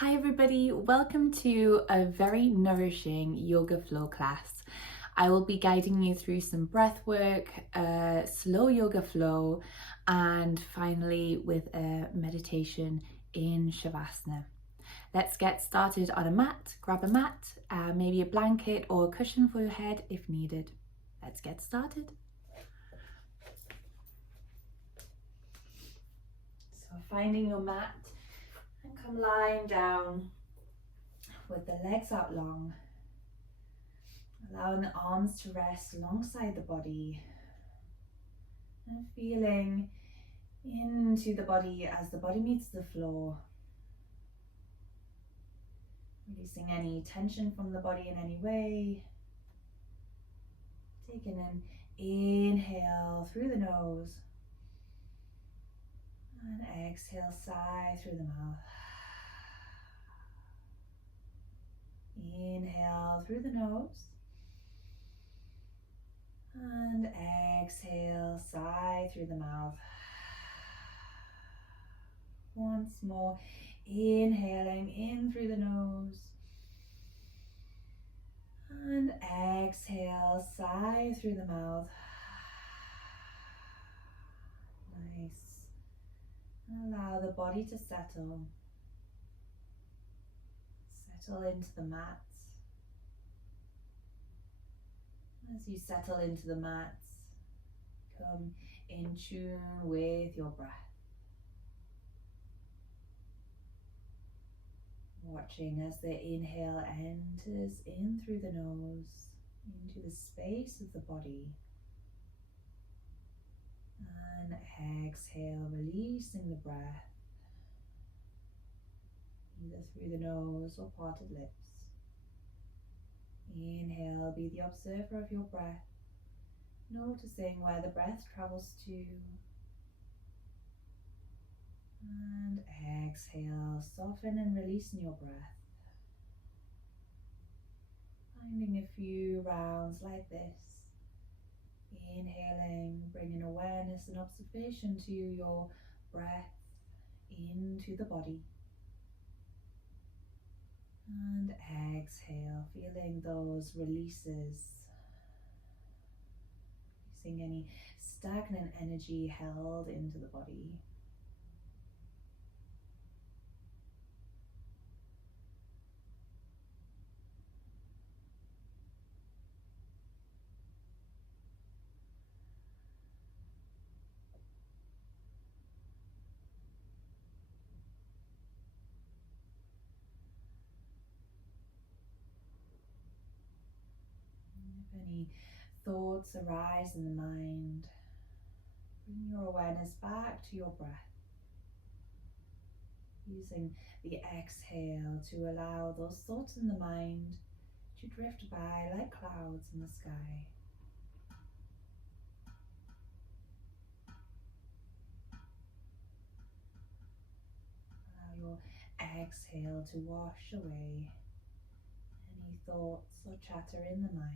Hi everybody, welcome to a very nourishing yoga flow class. I will be guiding you through some breath work, slow yoga flow, and finally with a meditation in Shavasana. Let's get started on a mat. Grab a mat, maybe a blanket or a cushion for your head if needed. Let's get started. So finding your mat and come lying down with the legs out long. Allowing the arms to rest alongside the body and feeling into the body as the body meets the floor. Releasing any tension from the body in any way. Taking an inhale through the nose and exhale, sigh through the mouth. Inhale through the nose and exhale, sigh through the mouth. Once more, inhaling in through the nose and exhale, sigh through the mouth. Nice. Allow the body to settle. Settle into the mat. As you settle into the mat, come in tune with your breath. Watching as the inhale enters in through the nose, into the space of the body. And exhale, releasing the breath, either through the nose or parted lips. Inhale, be the observer of your breath, noticing where the breath travels to. And exhale, soften and release in your breath. Finding a few rounds like this. Inhaling, bringing awareness and observation to your breath into the body. And exhale, feeling those releases. Releasing any stagnant energy held into the body. If any thoughts arise in the mind, bring your awareness back to your breath. Using the exhale to allow those thoughts in the mind to drift by like clouds in the sky. Allow your exhale to wash away any thoughts or chatter in the mind.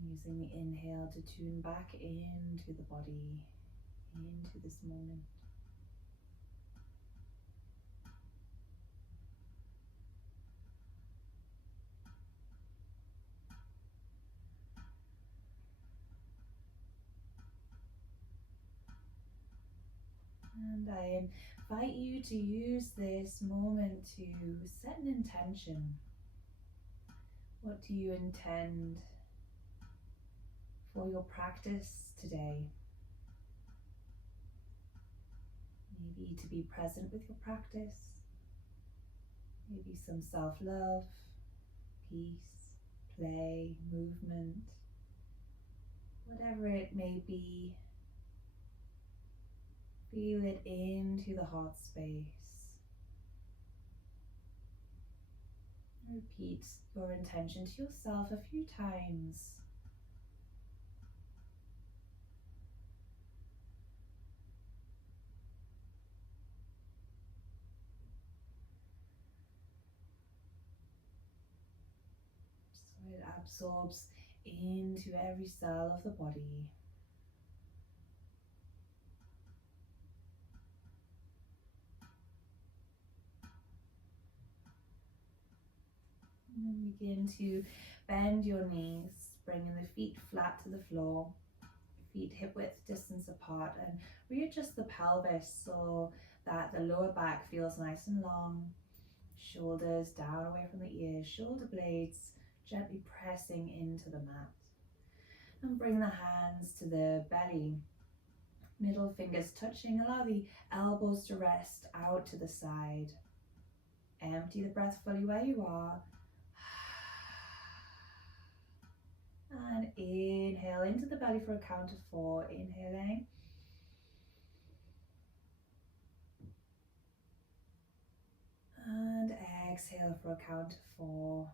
And using the inhale to tune back into the body, into this moment. And I invite you to use this moment to set an intention. What do you intend for your practice today? Maybe to be present with your practice. Maybe some self-love, peace, play, movement. Whatever it may be, feel it into the heart space. Repeat your intention to yourself a few times. So it absorbs into every cell of the body. And begin to bend your knees, bringing the feet flat to the floor, feet hip width distance apart, and readjust the pelvis so that the lower back feels nice and long. Shoulders down away from the ears, shoulder blades gently pressing into the mat. And bring the hands to the belly, middle fingers touching. Allow the elbows to rest out to the side. Empty the breath fully where you are. And inhale into the belly for a count of 4. Inhaling. And exhale for a count of 4.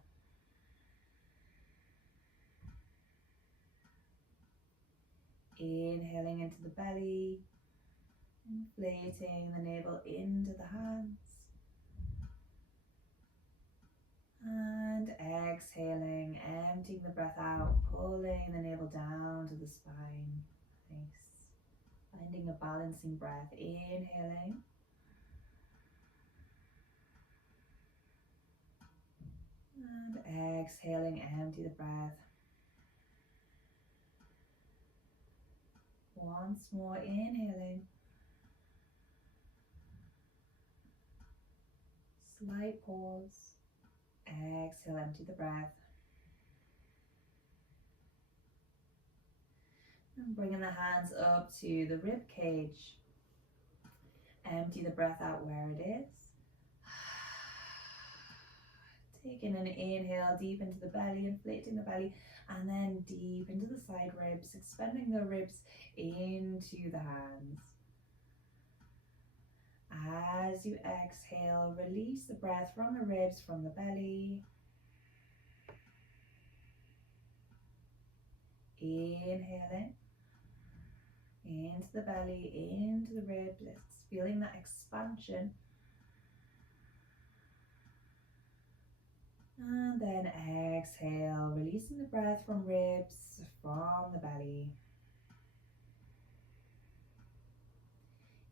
Inhaling into the belly, inflating the navel into the hands. And exhaling, emptying the breath out, pulling the navel down to the spine. Nice. Finding a balancing breath. Inhaling. And exhaling, empty the breath. Once more, inhaling. Slight pause. Exhale, empty the breath. And bringing the hands up to the rib cage. Empty the breath out where it is. Taking an inhale deep into the belly, inflating the belly, and then deep into the side ribs, expanding the ribs into the hands. As you exhale, release the breath from the ribs, from the belly. Inhaling into the belly, into the ribs, feeling that expansion. And then exhale, releasing the breath from ribs, from the belly.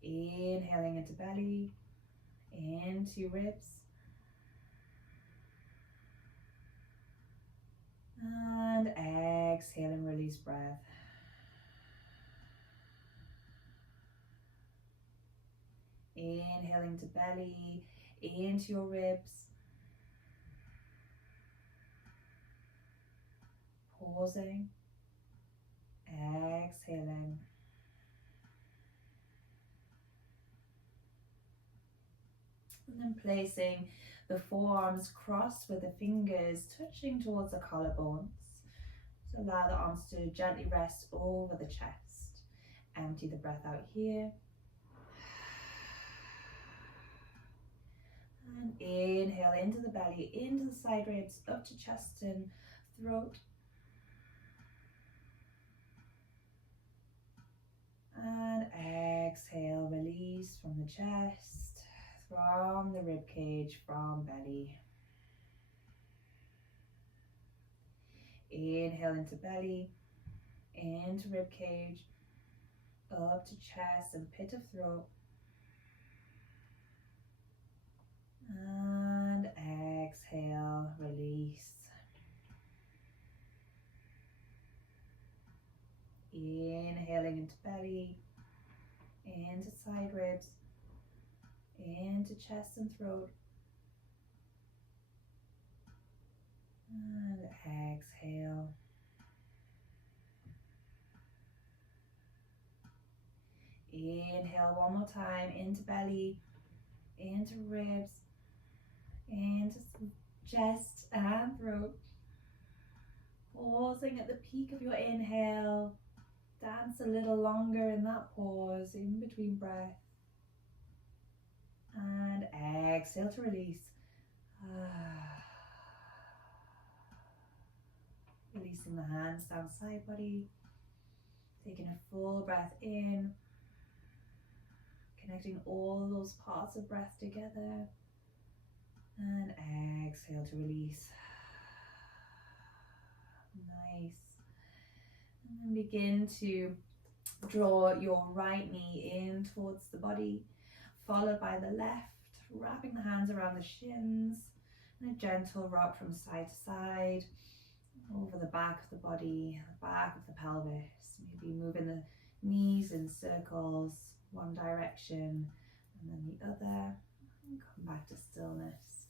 Inhaling into belly, into ribs. And exhaling, release breath. Inhaling to belly, into your ribs. Pausing. Exhaling. And then placing the forearms crossed with the fingers touching towards the collarbones. So allow the arms to gently rest over the chest. Empty the breath out here. And inhale into the belly, into the side ribs, up to chest and throat. And exhale, release from the chest, from the rib cage, from belly. Inhale into belly, into rib cage, up to chest and pit of throat. And exhale, release. Inhaling into belly, into side ribs, into chest and throat. And exhale. Inhale one more time, into belly, into ribs, into chest and throat. Pausing at the peak of your inhale. Dance a little longer in that pause, in between breath. And exhale to release. Releasing the hands down side body. Taking a full breath in. Connecting all those parts of breath together. And exhale to release. Nice. And then begin to draw your right knee in towards the body, followed by the left, wrapping the hands around the shins And a gentle rock from side to side, over the back of the body, the back of the pelvis. Maybe moving the knees in circles, one direction and then the other. And come back to stillness.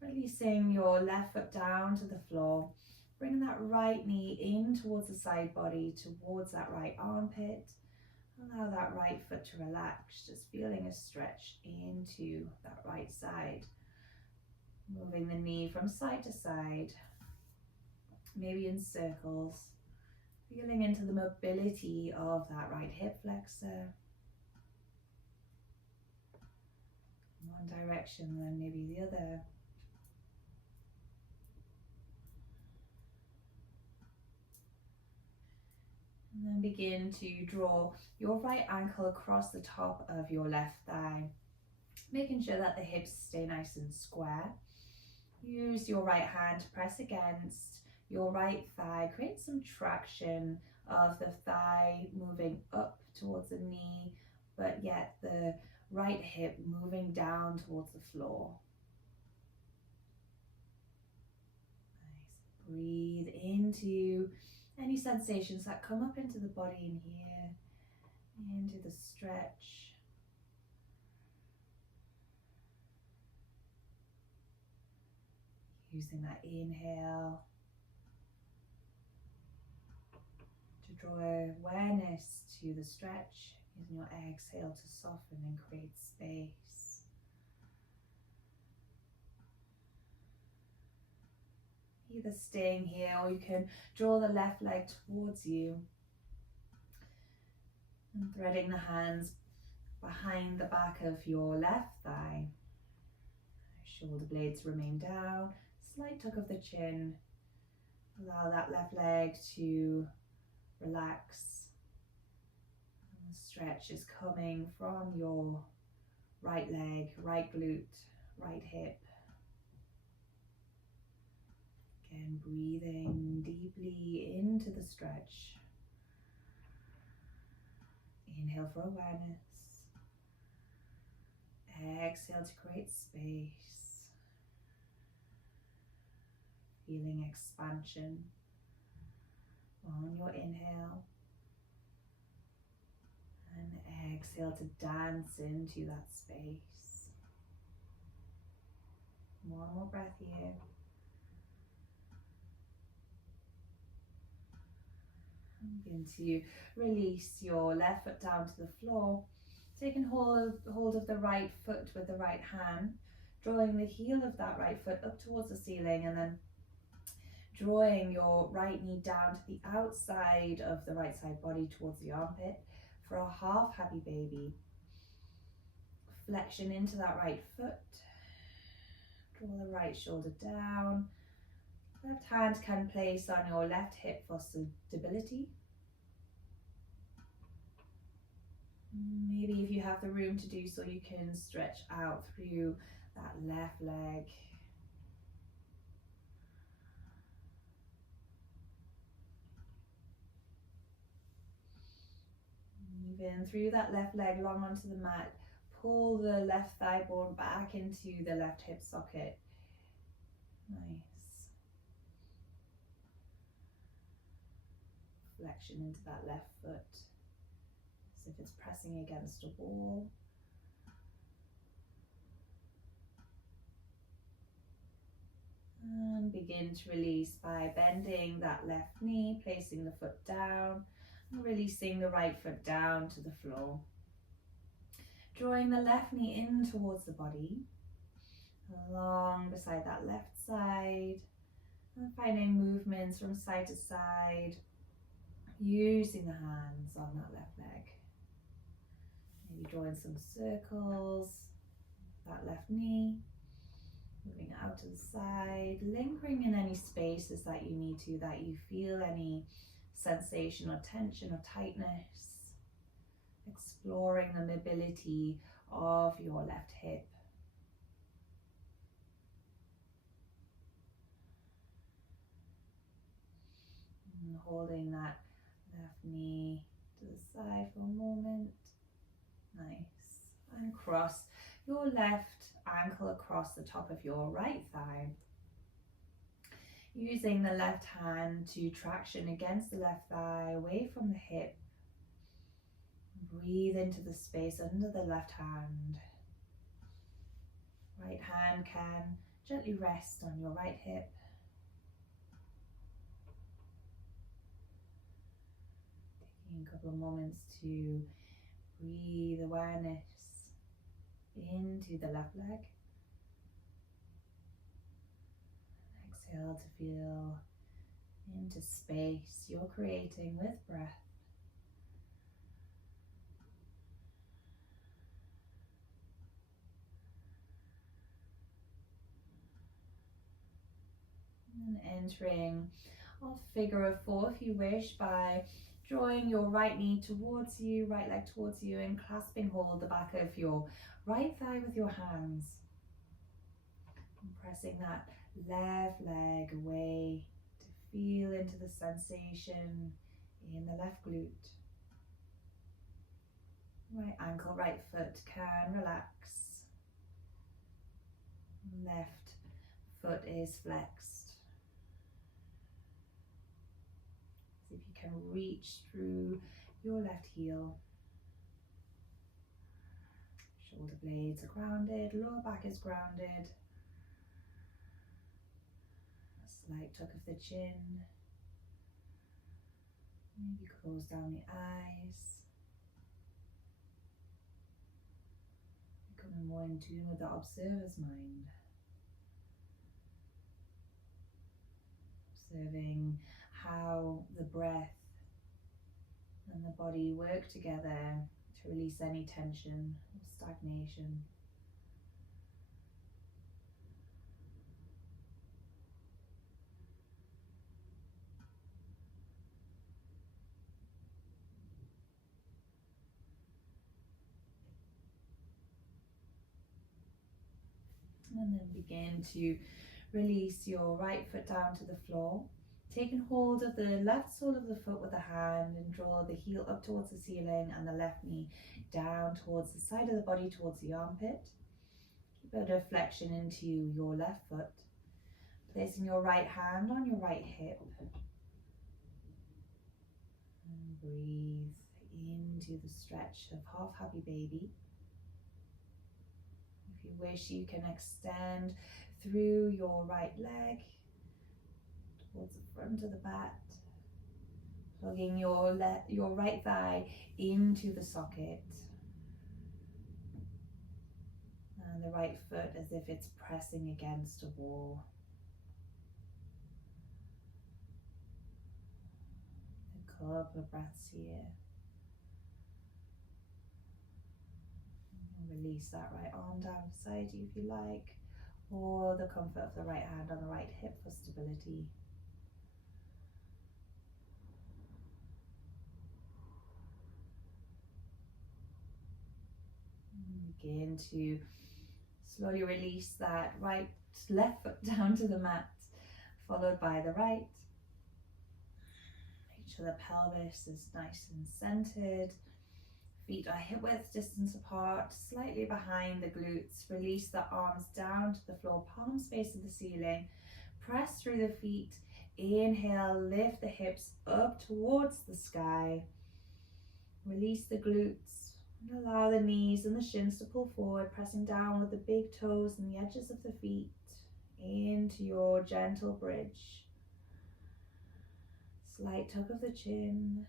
Releasing your left foot down to the floor. Bring that right knee in towards the side body, towards that right armpit. Allow that right foot to relax, just feeling a stretch into that right side. Moving the knee from side to side, maybe in circles. Feeling into the mobility of that right hip flexor. One direction, then maybe the other. And then begin to draw your right ankle across the top of your left thigh, making sure that the hips stay nice and square. Use your right hand to press against your right thigh. Create some traction of the thigh moving up towards the knee, but yet the right hip moving down towards the floor. Nice. Breathe into any sensations that come up into the body in here, into the stretch. Using that inhale to draw awareness to the stretch, using your exhale to soften and create space. Either staying here or you can draw the left leg towards you and threading the hands behind the back of your left thigh. Shoulder blades remain down. Slight tuck of the chin. Allow that left leg to relax. And the stretch is coming from your right leg, right glute, right hip. Again, breathing deeply into the stretch. Inhale for awareness. Exhale to create space. Feeling expansion on your inhale, and exhale to dance into that space. One more breath here. Begin to release your left foot down to the floor. Taking hold of the right foot with the right hand, drawing the heel of that right foot up towards the ceiling, and then drawing your right knee down to the outside of the right side body towards the armpit for a half happy baby. Flexion into that right foot. Draw the right shoulder down. Left hand can place on your left hip for stability. Maybe if you have the room to do so, you can stretch out through that left leg. Moving through that left leg long onto the mat. Pull the left thigh bone back into the left hip socket. Nice. Flexion into that left foot, as if it's pressing against a wall. And begin to release by bending that left knee, placing the foot down, and releasing the right foot down to the floor. Drawing the left knee in towards the body, along beside that left side, and finding movements from side to side, using the hands on that left leg. Maybe drawing some circles, that left knee, moving out to the side, lingering in any spaces that you need to, that you feel any sensation or tension or tightness. Exploring the mobility of your left hip. And holding that left knee to the side for a moment. Nice. And cross your left ankle across the top of your right thigh. Using the left hand to traction against the left thigh, away from the hip. Breathe into the space under the left hand. Right hand can gently rest on your right hip. Taking a couple of moments to breathe awareness into the left leg. Exhale to feel into space you're creating with breath. And entering our figure of four if you wish, by drawing your right knee towards you, right leg towards you, and clasping hold the back of your right thigh with your hands. And pressing that left leg away to feel into the sensation in the left glute. Right ankle, right foot can relax. Left foot is flexed. See if you can reach through your left heel. Shoulder blades are grounded, lower back is grounded. A slight tuck of the chin. Maybe close down the eyes. Becoming more in tune with the observer's mind. Observing how the breath and the body work together to release any tension or stagnation. And then begin to release your right foot down to the floor. Taking hold of the left sole of the foot with the hand and draw the heel up towards the ceiling and the left knee down towards the side of the body, towards the armpit. Keep a bit of flexion into your left foot. Placing your right hand on your right hip. And breathe into the stretch of half happy baby. If you wish, you can extend through your right leg towards the front of the bat, plugging your right thigh into the socket, and the right foot as if it's pressing against a wall. A couple of breaths here. Release that right arm down beside you if you like, or the comfort of the right hand on the right hip for stability. Begin to slowly release that left foot down to the mat, followed by the right. Make sure the pelvis is nice and centered. Feet are hip width distance apart, slightly behind the glutes. Release the arms down to the floor, palm space of the ceiling. Press through the feet. Inhale, lift the hips up towards the sky. Release the glutes and allow the knees and the shins to pull forward, pressing down with the big toes and the edges of the feet into your gentle bridge. Slight tuck of the chin.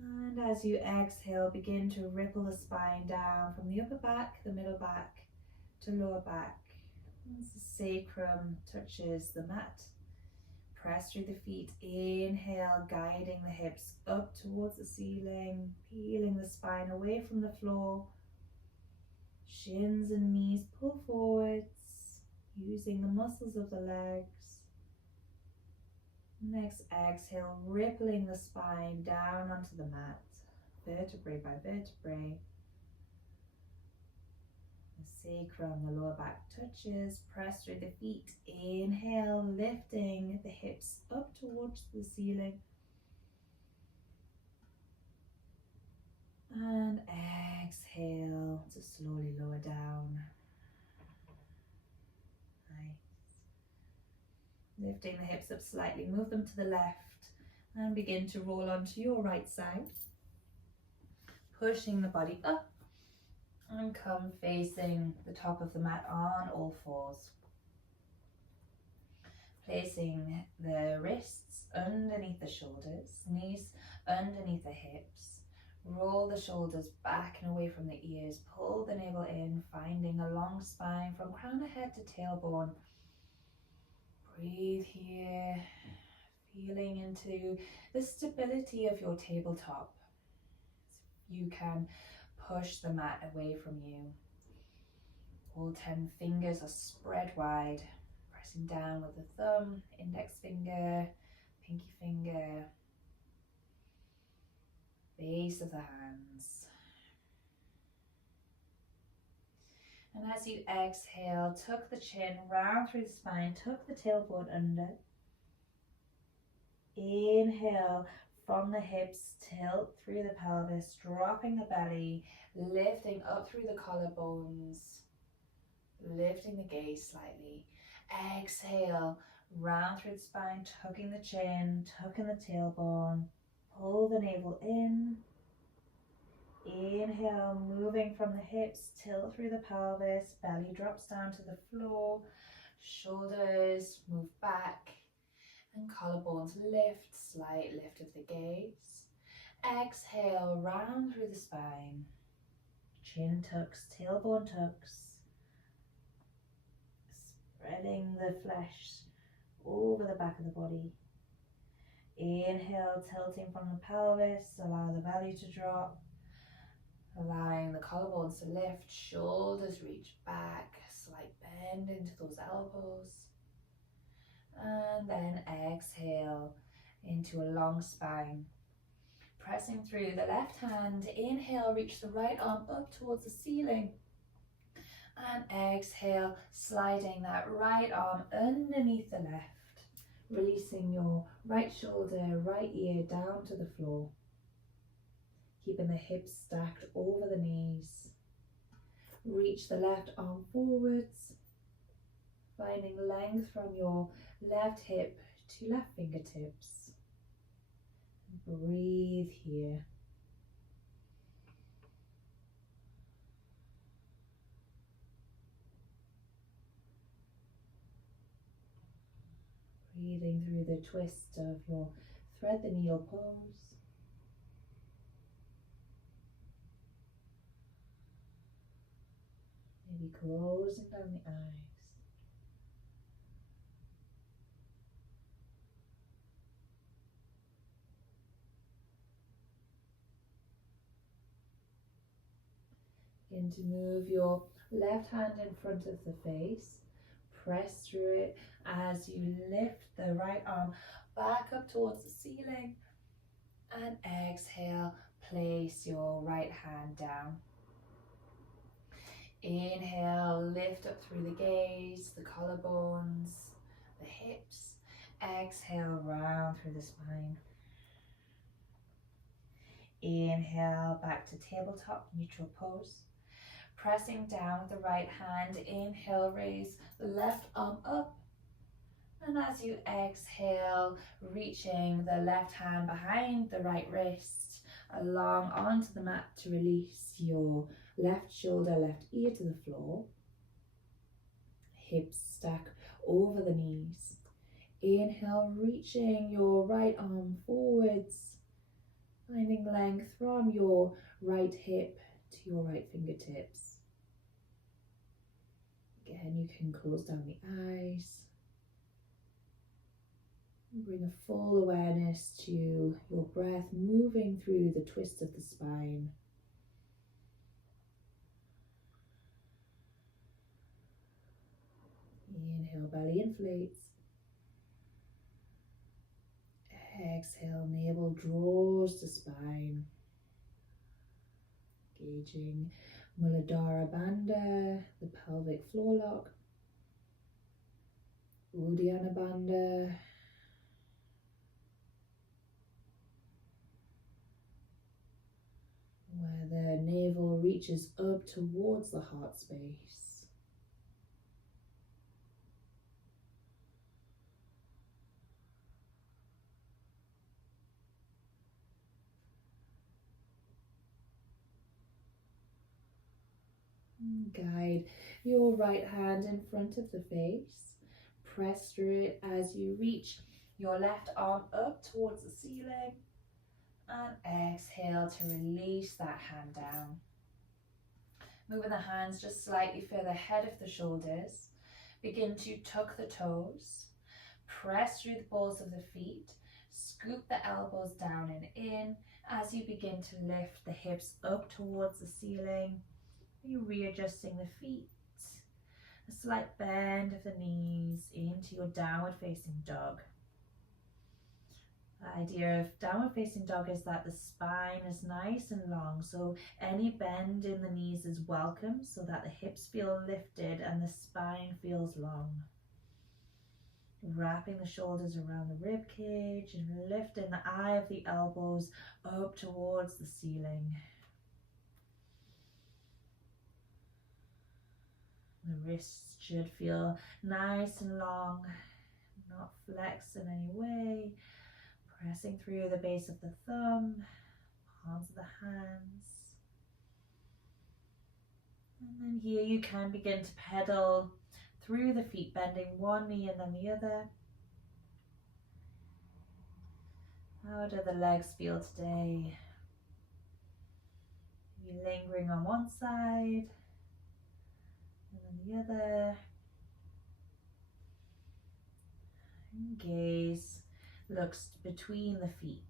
And as you exhale, begin to ripple the spine down from the upper back, the middle back to lower back. As the sacrum touches the mat, press through the feet. Inhale, guiding the hips up towards the ceiling, peeling the spine away from the floor. Shins and knees pull forwards, using the muscles of the legs. Next exhale, rippling the spine down onto the mat, vertebrae by vertebrae. The sacrum, the lower back touches, press through the feet. Inhale, lifting the hips up towards the ceiling. And exhale to slowly lower down. Nice. Lifting the hips up slightly, move them to the left and begin to roll onto your right side. Pushing the body up and come facing the top of the mat on all fours. Placing the wrists underneath the shoulders, knees underneath the hips. Roll the shoulders back and away from the ears. Pull the navel in, finding a long spine from crown of head to tailbone. Breathe here, feeling into the stability of your tabletop. You can push the mat away from you. All 10 fingers are spread wide, pressing down with the thumb, index finger, pinky finger, base of the hands. And as you exhale, tuck the chin round through the spine, tuck the tailbone under. Inhale from the hips, tilt through the pelvis, dropping the belly, lifting up through the collarbones, lifting the gaze slightly. Exhale, round through the spine, tucking the chin, tucking the tailbone, pull the navel in. Inhale, moving from the hips, tilt through the pelvis, belly drops down to the floor, shoulders move back, and collarbones lift, slight lift of the gaze. Exhale, round through the spine, chin tucks, tailbone tucks, spreading the flesh over the back of the body. Inhale, tilting from the pelvis, allow the belly to drop. Allowing the collarbones to lift, shoulders reach back, slight bend into those elbows. And then exhale into a long spine. Pressing through the left hand, inhale, reach the right arm up towards the ceiling. And exhale, sliding that right arm underneath the left. Releasing your right shoulder, right ear down to the floor. Keeping the hips stacked over the knees. Reach the left arm forwards, finding length from your left hip to left fingertips. Breathe here. Breathing through the twist of your thread the needle pose. Maybe closing down the eyes. Begin to move your left hand in front of the face. Press through it as you lift the right arm back up towards the ceiling. And exhale, place your right hand down. Inhale, lift up through the gaze, the collarbones, the hips. Exhale, round through the spine. Inhale, back to tabletop, neutral pose. Pressing down with the right hand, inhale, raise the left arm up. And as you exhale, reaching the left hand behind the right wrist, along onto the mat to release your left shoulder, left ear to the floor. Hips stack over the knees. Inhale, reaching your right arm forwards, finding length from your right hip to your right fingertips. Again, you can close down the eyes. Bring a full awareness to your breath moving through the twist of the spine. Inhale, belly inflates. Exhale, navel draws the spine. Engaging Muladhara Bandha, the pelvic floor lock. Uddiyana Bandha. Where the navel reaches up towards the heart space. Guide your right hand in front of the face. Press through it as you reach your left arm up towards the ceiling. And exhale to release that hand down. Moving the hands just slightly further ahead of the shoulders. Begin to tuck the toes. Press through the balls of the feet. Scoop the elbows down and in as you begin to lift the hips up towards the ceiling. You're readjusting the feet. A slight bend of the knees into your downward facing dog. The idea of downward facing dog is that the spine is nice and long, so any bend in the knees is welcome so that the hips feel lifted and the spine feels long. Wrapping the shoulders around the rib cage and lifting the eye of the elbows up towards the ceiling. The wrists should feel nice and long, not flex in any way. Pressing through the base of the thumb, palms of the hands. And then here you can begin to pedal through the feet, bending one knee and then the other. How do the legs feel today? Maybe lingering on one side and then the other. And gaze looks between the feet.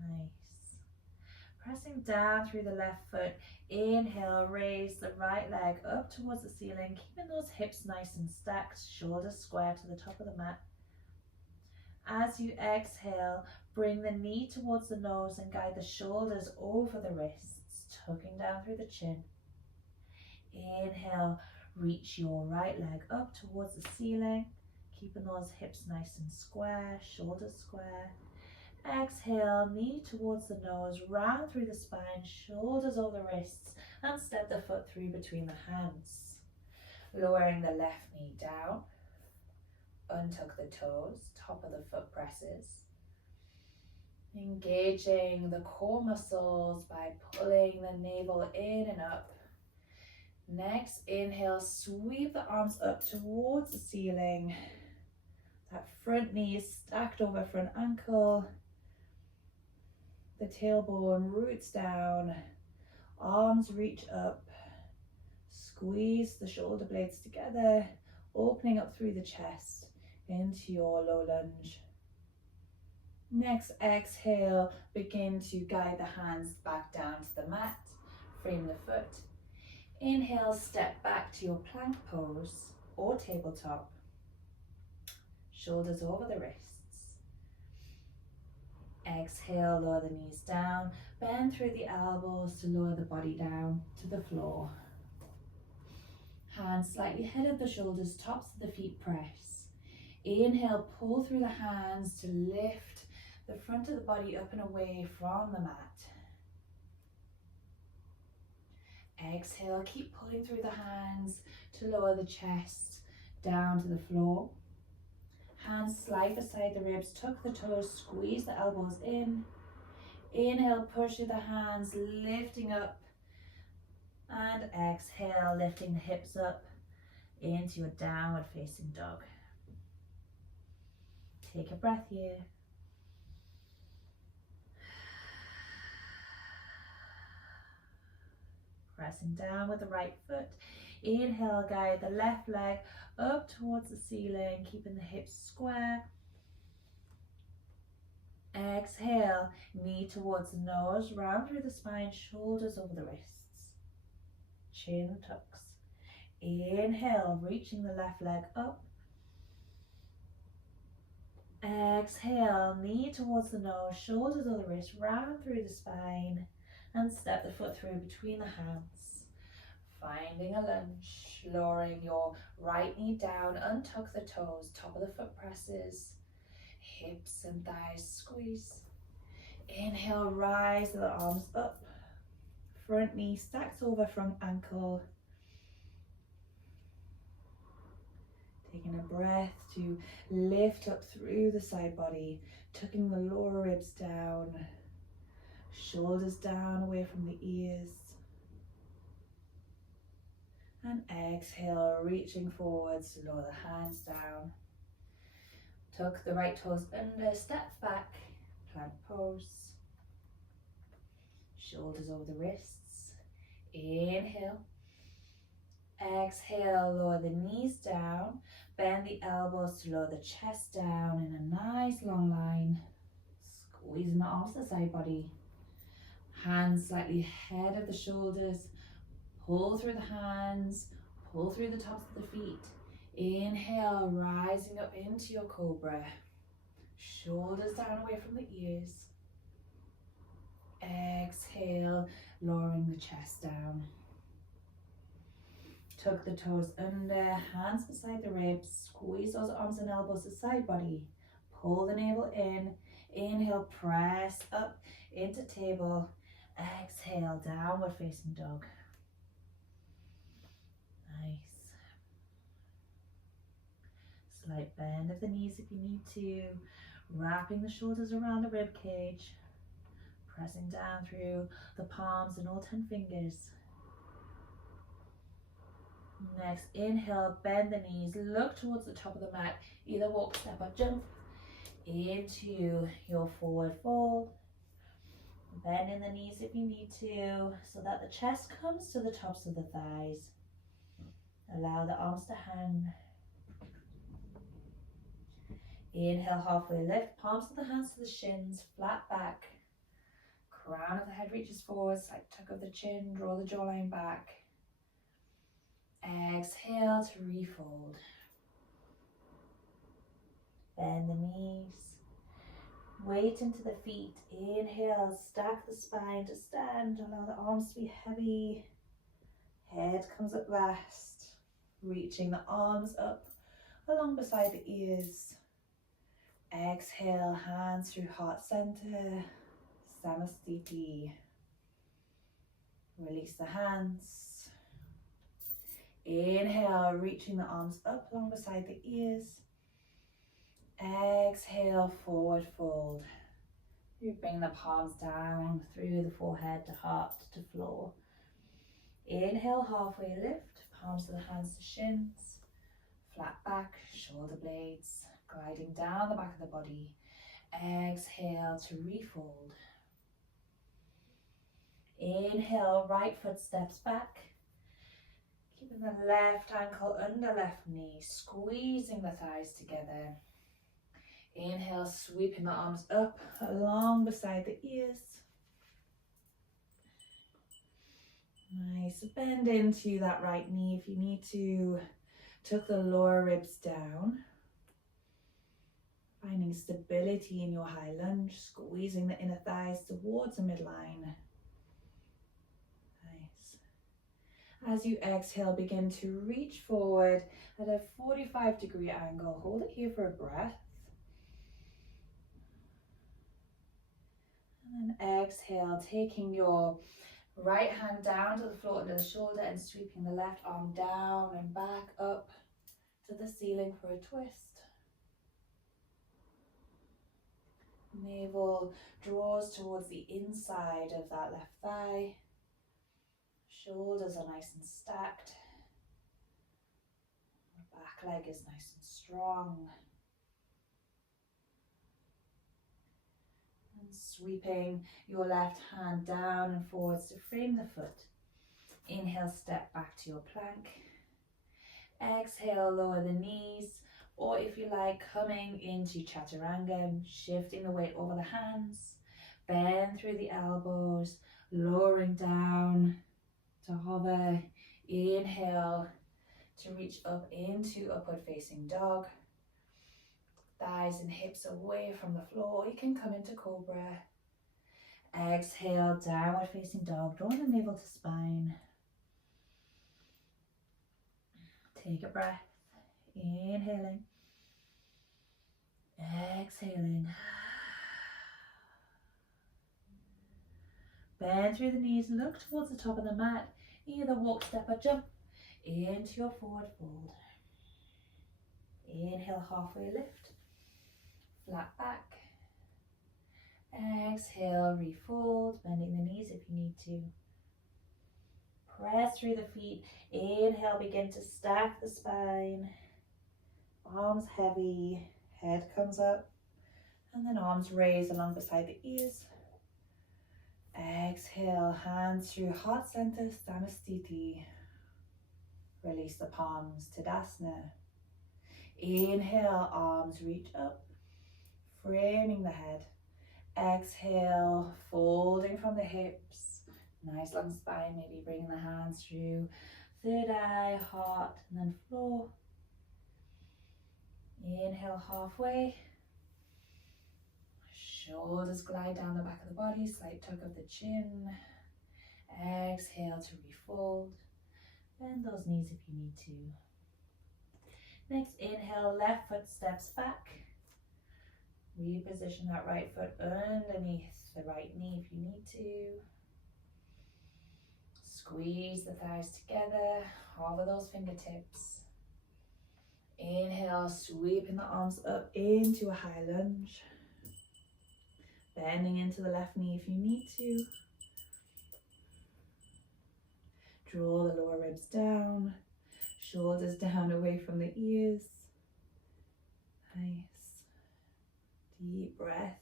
Nice. Pressing down through the left foot. Inhale, raise the right leg up towards the ceiling, keeping those hips nice and stacked, shoulders square to the top of the mat. As you exhale, bring the knee towards the nose and guide the shoulders over the wrists, tucking down through the chin. Inhale, reach your right leg up towards the ceiling, keeping those hips nice and square, shoulders square. Exhale, knee towards the nose, round through the spine, shoulders over the wrists, and step the foot through between the hands. Lowering the left knee down, untuck the toes, top of the foot presses. Engaging the core muscles by pulling the navel in and up. Next, inhale, sweep the arms up towards the ceiling. That front knee is stacked over front ankle. The tailbone roots down. Arms reach up. Squeeze the shoulder blades together, opening up through the chest into your low lunge. Next, exhale, begin to guide the hands back down to the mat. Frame the foot. Inhale, step back to your plank pose or tabletop. Shoulders over the wrists. Exhale, lower the knees down. Bend through the elbows to lower the body down to the floor. Hands slightly ahead of the shoulders, tops of the feet press. Inhale, pull through the hands to lift the front of the body up and away from the mat. Exhale, keep pulling through the hands to lower the chest down to the floor. Hands slide beside the ribs, tuck the toes, squeeze the elbows in. Inhale, push through the hands, lifting up. And exhale, lifting the hips up into your downward facing dog. Take a breath here. Pressing down with the right foot. Inhale, guide the left leg up towards the ceiling, keeping the hips square. Exhale, knee towards the nose, round through the spine, shoulders over the wrists. Chin tucks. Inhale, reaching the left leg up. Exhale, knee towards the nose, shoulders over the wrist, round through the spine, and step the foot through between the hands. Finding a lunge, lowering your right knee down, untuck the toes, top of the foot presses, hips and thighs squeeze. Inhale, rise the arms up, front knee stacks over front ankle. Taking a breath to lift up through the side body, tucking the lower ribs down. Shoulders down away from the ears. And exhale, reaching forwards, lower the hands down. Tuck the right toes under, step back, plank pose. Shoulders over the wrists. Inhale. Exhale, lower the knees down. Bend the elbows to lower the chest down in a nice long line. Squeezing the arms to the side body. Hands slightly ahead of the shoulders. Pull through the hands, pull through the tops of the feet. Inhale, rising up into your cobra. Shoulders down away from the ears. Exhale, lowering the chest down. Tuck the toes under, hands beside the ribs. Squeeze those arms and elbows to side body. Pull the navel in. Inhale, press up into table. Exhale, downward facing dog. Nice. Slight bend of the knees if you need to. Wrapping the shoulders around the rib cage. Pressing down through the palms and all 10 fingers. Next, inhale, bend the knees, look towards the top of the mat. Either walk, step, or jump into your forward fold. Bending the knees if you need to, so that the chest comes to the tops of the thighs. Allow the arms to hang. Inhale, halfway lift, palms of the hands to the shins, flat back. Crown of the head reaches forward, slight tuck of the chin, draw the jawline back. Exhale to refold. Bend the knees. Weight into the feet. Inhale, stack the spine to stand. Allow the arms to be heavy. Head comes up last. Reaching the arms up along beside the ears. Exhale, hands through heart center. Samastiti. Release the hands. Inhale, reaching the arms up along beside the ears. Exhale, forward fold. You bring the palms down through the forehead to heart to floor. Inhale, halfway lift, palms of the hands to shins. Flat back, shoulder blades, gliding down the back of the body. Exhale to refold. Inhale, right foot steps back. Keeping the left ankle under left knee, squeezing the thighs together. Inhale, sweeping the arms up along beside the ears. Nice, bend into that right knee if you need to. Tuck the lower ribs down. Finding stability in your high lunge, squeezing the inner thighs towards the midline. Nice. As you exhale, begin to reach forward at a 45-degree angle. Hold it here for a breath. And then exhale, taking your right hand down to the floor under the shoulder and sweeping the left arm down and back up to the ceiling for a twist. Navel draws towards the inside of that left thigh. Shoulders are nice and stacked. The back leg is nice and strong. And sweeping your left hand down and forwards to frame the foot. Inhale, step back to your plank. Exhale, lower the knees. Or if you like, coming into Chaturanga, shifting the weight over the hands. Bend through the elbows, lowering down to hover. Inhale to reach up into upward facing dog. Thighs and hips away from the floor. You can come into cobra. Exhale, downward facing dog. Draw the navel to spine. Take a breath. Inhaling. Exhaling. Bend through the knees. Look towards the top of the mat. Either walk, step, or jump into your forward fold. Inhale, halfway lift. Flat back. Exhale, refold, bending the knees if you need to. Press through the feet. Inhale, begin to stack the spine. Arms heavy, head comes up, and then arms raised along beside the ears. Exhale, hands through heart center, Samastiti. Release the palms, Tadasana. Inhale, arms reach up, framing the head. Exhale, folding from the hips. Nice long spine, maybe bringing the hands through third eye, heart, and then floor. Inhale, halfway. Shoulders glide down the back of the body, slight tuck of the chin. Exhale to refold. Bend those knees if you need to. Next, inhale, left foot steps back. Reposition that right foot underneath the right knee if you need to. Squeeze the thighs together, hover those fingertips. Inhale, sweeping the arms up into a high lunge. Bending into the left knee if you need to. Draw the lower ribs down, shoulders down away from the ears. Nice. Deep breath.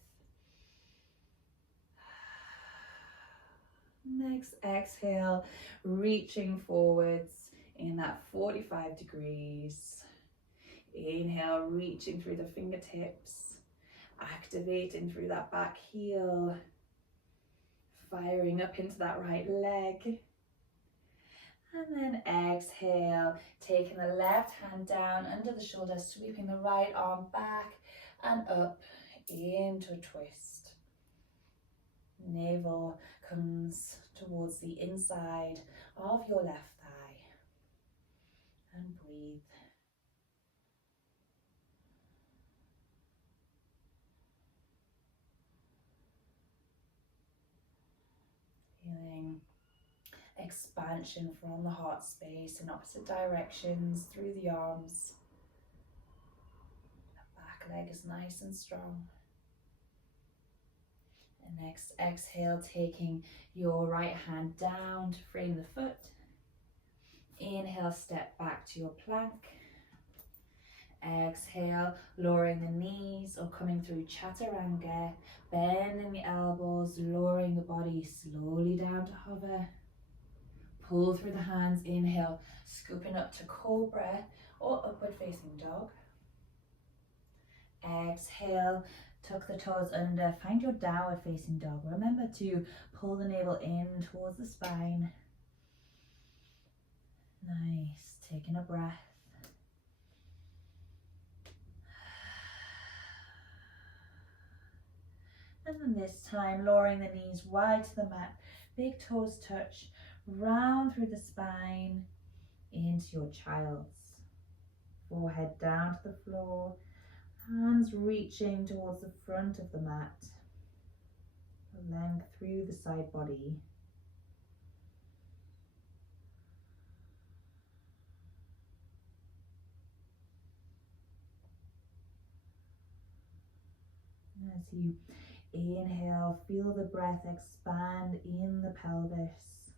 Next, exhale, reaching forwards in that 45 degrees. Inhale, reaching through the fingertips, activating through that back heel, firing up into that right leg. And then exhale, taking the left hand down under the shoulder, sweeping the right arm back and up into a twist. Navel comes towards the inside of your left thigh. And breathe. Feeling expansion from the heart space in opposite directions through the arms. The back leg is nice and strong. And next, exhale, taking your right hand down to frame the foot. Inhale, step back to your plank. Exhale, lowering the knees or coming through chaturanga, bending the elbows, lowering the body slowly down to hover. Pull through the hands, inhale, scooping up to cobra or upward facing dog. Exhale, tuck the toes under, find your downward facing dog. Remember to pull the navel in towards the spine. Nice, taking a breath. And then this time, lowering the knees wide to the mat, big toes touch, round through the spine into your child's. Forehead down to the floor, hands reaching towards the front of the mat, the length through the side body. As you inhale, feel the breath expand in the pelvis,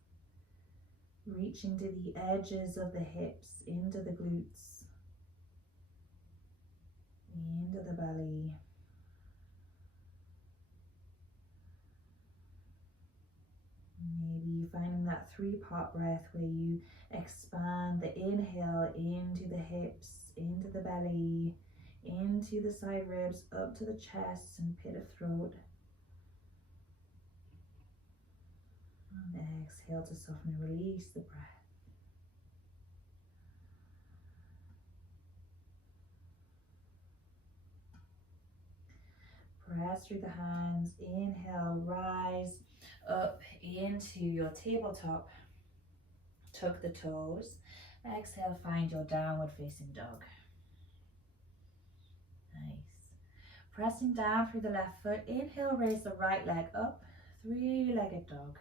reaching to the edges of the hips, into the glutes, into the belly. Maybe finding that 3-part breath where you expand the inhale into the hips, into the belly, into the side ribs, up to the chest and pit of throat. And exhale to soften and release the breath. Press through the hands, inhale, rise up into your tabletop. Tuck the toes. Exhale, find your downward facing dog. Nice. Pressing down through the left foot, inhale, raise the right leg up, 3-legged dog.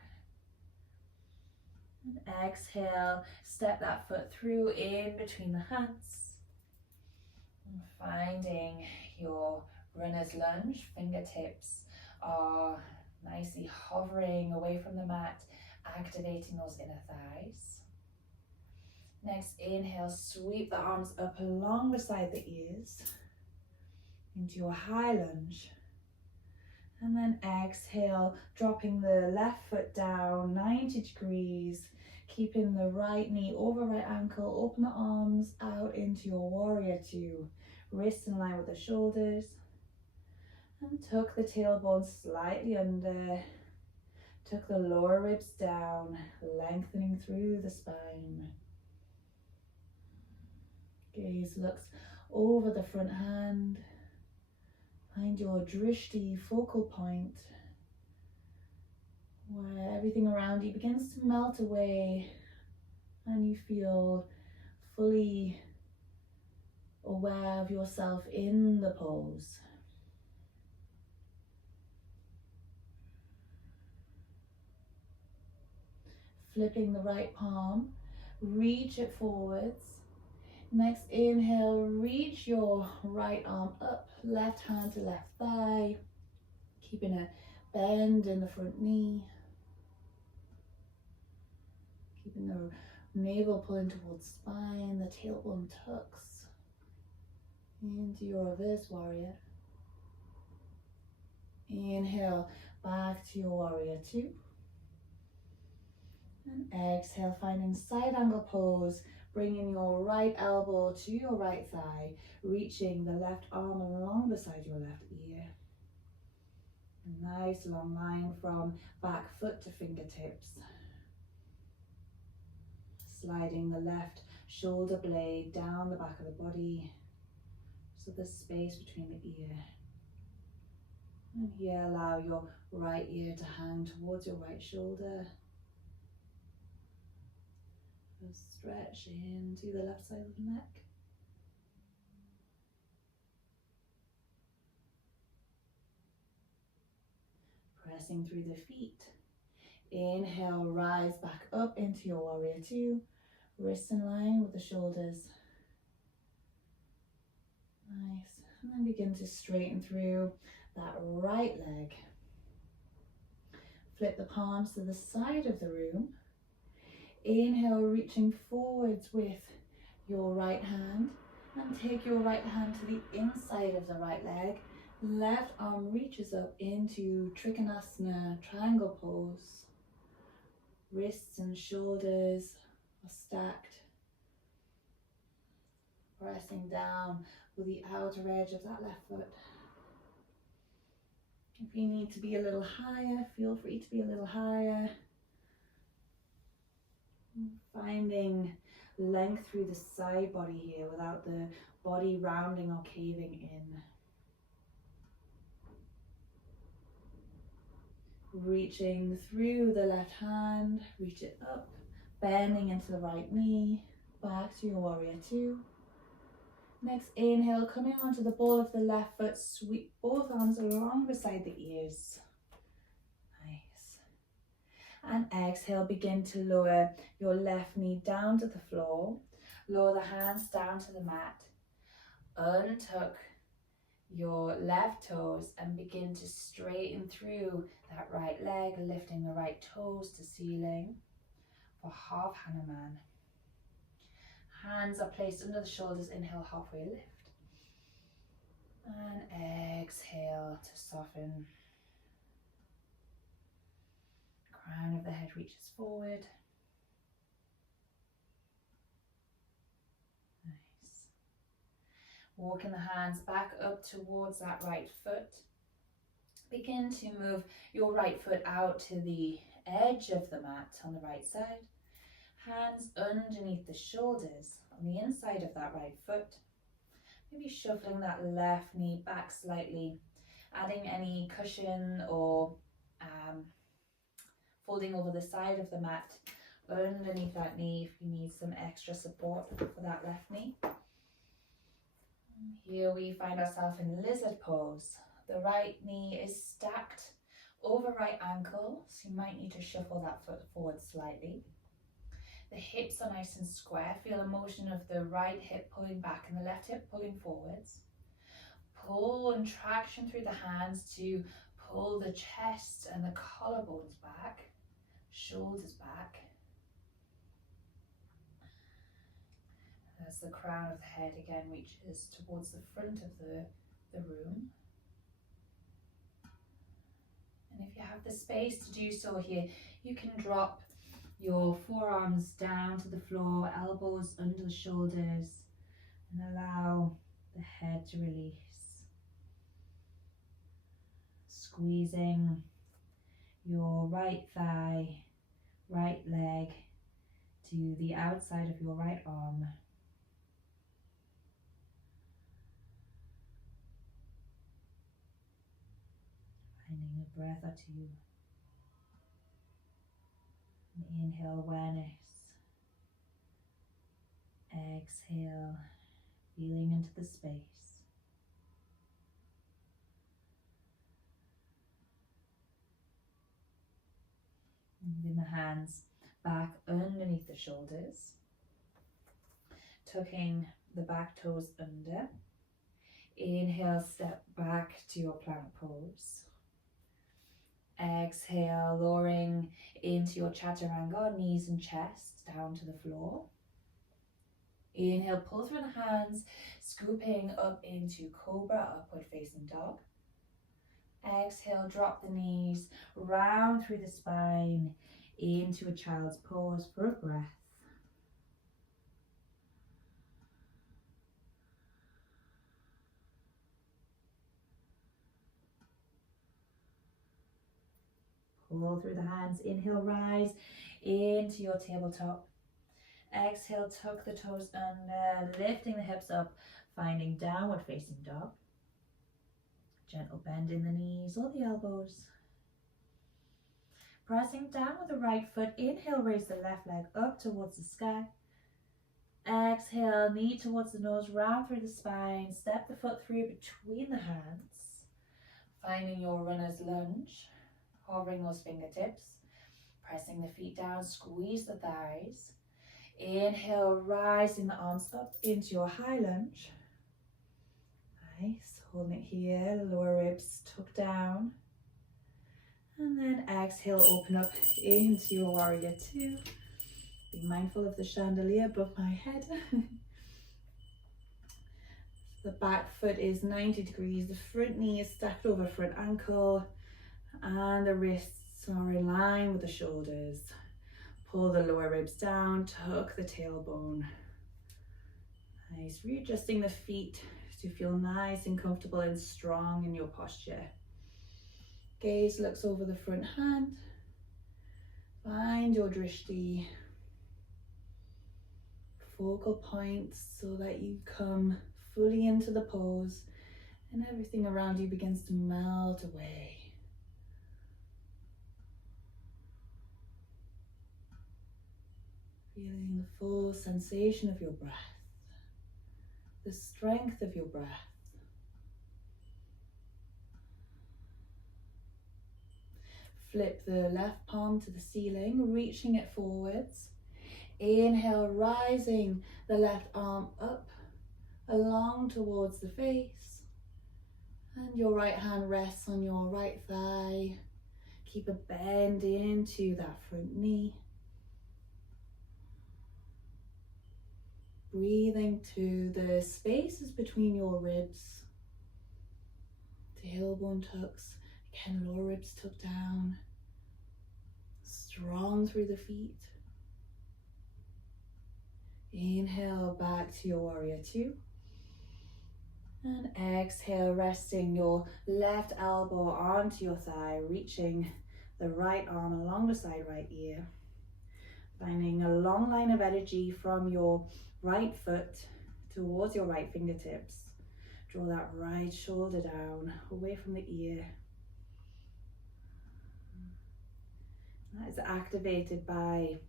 And exhale, step that foot through in between the hands. And finding your runner's lunge, fingertips are nicely hovering away from the mat, activating those inner thighs. Next, inhale, sweep the arms up along beside the ears into your high lunge. And then exhale, dropping the left foot down 90 degrees, keeping the right knee over right ankle, open the arms out into your warrior two, wrists in line with the shoulders, and tuck the tailbone slightly under, tuck the lower ribs down, lengthening through the spine. Gaze looks over the front hand. Find your drishti focal point, where everything around you begins to melt away and you feel fully aware of yourself in the pose. Flipping the right palm, reach it forwards. Next inhale, reach your right arm up, left hand to left thigh, keeping a bend in the front knee, keeping the navel pulling towards spine, the tailbone tucks into your reverse warrior. Inhale, back to your warrior two. And exhale, finding side angle pose, bringing your right elbow to your right thigh, reaching the left arm along beside your left ear. A nice long line from back foot to fingertips. Sliding the left shoulder blade down the back of the body, so there's space between the ear. And here allow your right ear to hang towards your right shoulder. Just stretch into the left side of the neck. Pressing through the feet. Inhale, rise back up into your warrior two. Wrists in line with the shoulders. Nice. And then begin to straighten through that right leg. Flip the palms to the side of the room. Inhale, reaching forwards with your right hand, and take your right hand to the inside of the right leg. Left arm reaches up into Trikonasana, triangle pose. Wrists and shoulders are stacked. Pressing down with the outer edge of that left foot. If you need to be a little higher, feel free to be a little higher. Finding length through the side body here without the body rounding or caving in. Reaching through the left hand, reach it up, bending into the right knee, back to your warrior two. Next inhale, coming onto the ball of the left foot, sweep both arms along beside the ears. And exhale, begin to lower your left knee down to the floor. Lower the hands down to the mat. Untuck your left toes and begin to straighten through that right leg, lifting the right toes to ceiling for half Hanuman. Hands are placed under the shoulders. Inhale, halfway lift. And exhale to soften. Crown of the head reaches forward. Nice. Walking the hands back up towards that right foot. Begin to move your right foot out to the edge of the mat on the right side. Hands underneath the shoulders on the inside of that right foot. Maybe shuffling that left knee back slightly, adding any cushion or folding over the side of the mat underneath that knee if you need some extra support for that left knee. Here we find ourselves in lizard pose. The right knee is stacked over right ankle, so you might need to shuffle that foot forward slightly. The hips are nice and square. Feel a motion of the right hip pulling back and the left hip pulling forwards. Pull and traction through the hands to Pull the chest and the collarbones back, shoulders back. As the crown of the head again reaches towards the front of the room. And if you have the space to do so here, you can drop your forearms down to the floor, elbows under the shoulders, and allow the head to release. Squeezing your right thigh, right leg to the outside of your right arm. Finding a breath or two. And inhale awareness. Exhale, feeling into the space. Moving the hands back underneath the shoulders. Tucking the back toes under. Inhale, step back to your plank pose. Exhale, lowering into your chaturanga, knees and chest down to the floor. Inhale, pull through the hands, scooping up into cobra, upward facing dog. Exhale, drop the knees, round through the spine, into a child's pose for a breath. Pull through the hands, inhale, rise into your tabletop. Exhale, tuck the toes under, lifting the hips up, finding downward facing dog. Gentle bend in the knees or the elbows. Pressing down with the right foot, inhale, raise the left leg up towards the sky. Exhale, knee towards the nose, round through the spine, step the foot through between the hands. Finding your runner's lunge, hovering those fingertips, pressing the feet down, squeeze the thighs. Inhale, rising the arms up into your high lunge. Nice, holding it here, the lower ribs tuck down. And then exhale, open up into your warrior two. Be mindful of the chandelier above my head. The back foot is 90 degrees, the front knee is stacked over front ankle, and the wrists are in line with the shoulders. Pull the lower ribs down, tuck the tailbone. Nice, readjusting the feet to feel nice and comfortable and strong in your posture. Gaze looks over the front hand. Find your drishti, focal points, so that you come fully into the pose and everything around you begins to melt away. Feeling the full sensation of your breath, the strength of your breath. Flip the left palm to the ceiling, reaching it forwards. Inhale, rising the left arm up, along towards the face. And your right hand rests on your right thigh. Keep a bend into that front knee. Breathing to the spaces between your ribs. Tailbone tucks. Again, lower ribs tuck down. Strong through the feet. Inhale back to your warrior two. And exhale, resting your left elbow onto your thigh, reaching the right arm along the side right ear. Finding a long line of energy from your right foot towards your right fingertips. Draw that right shoulder down, away from the ear. That is activated by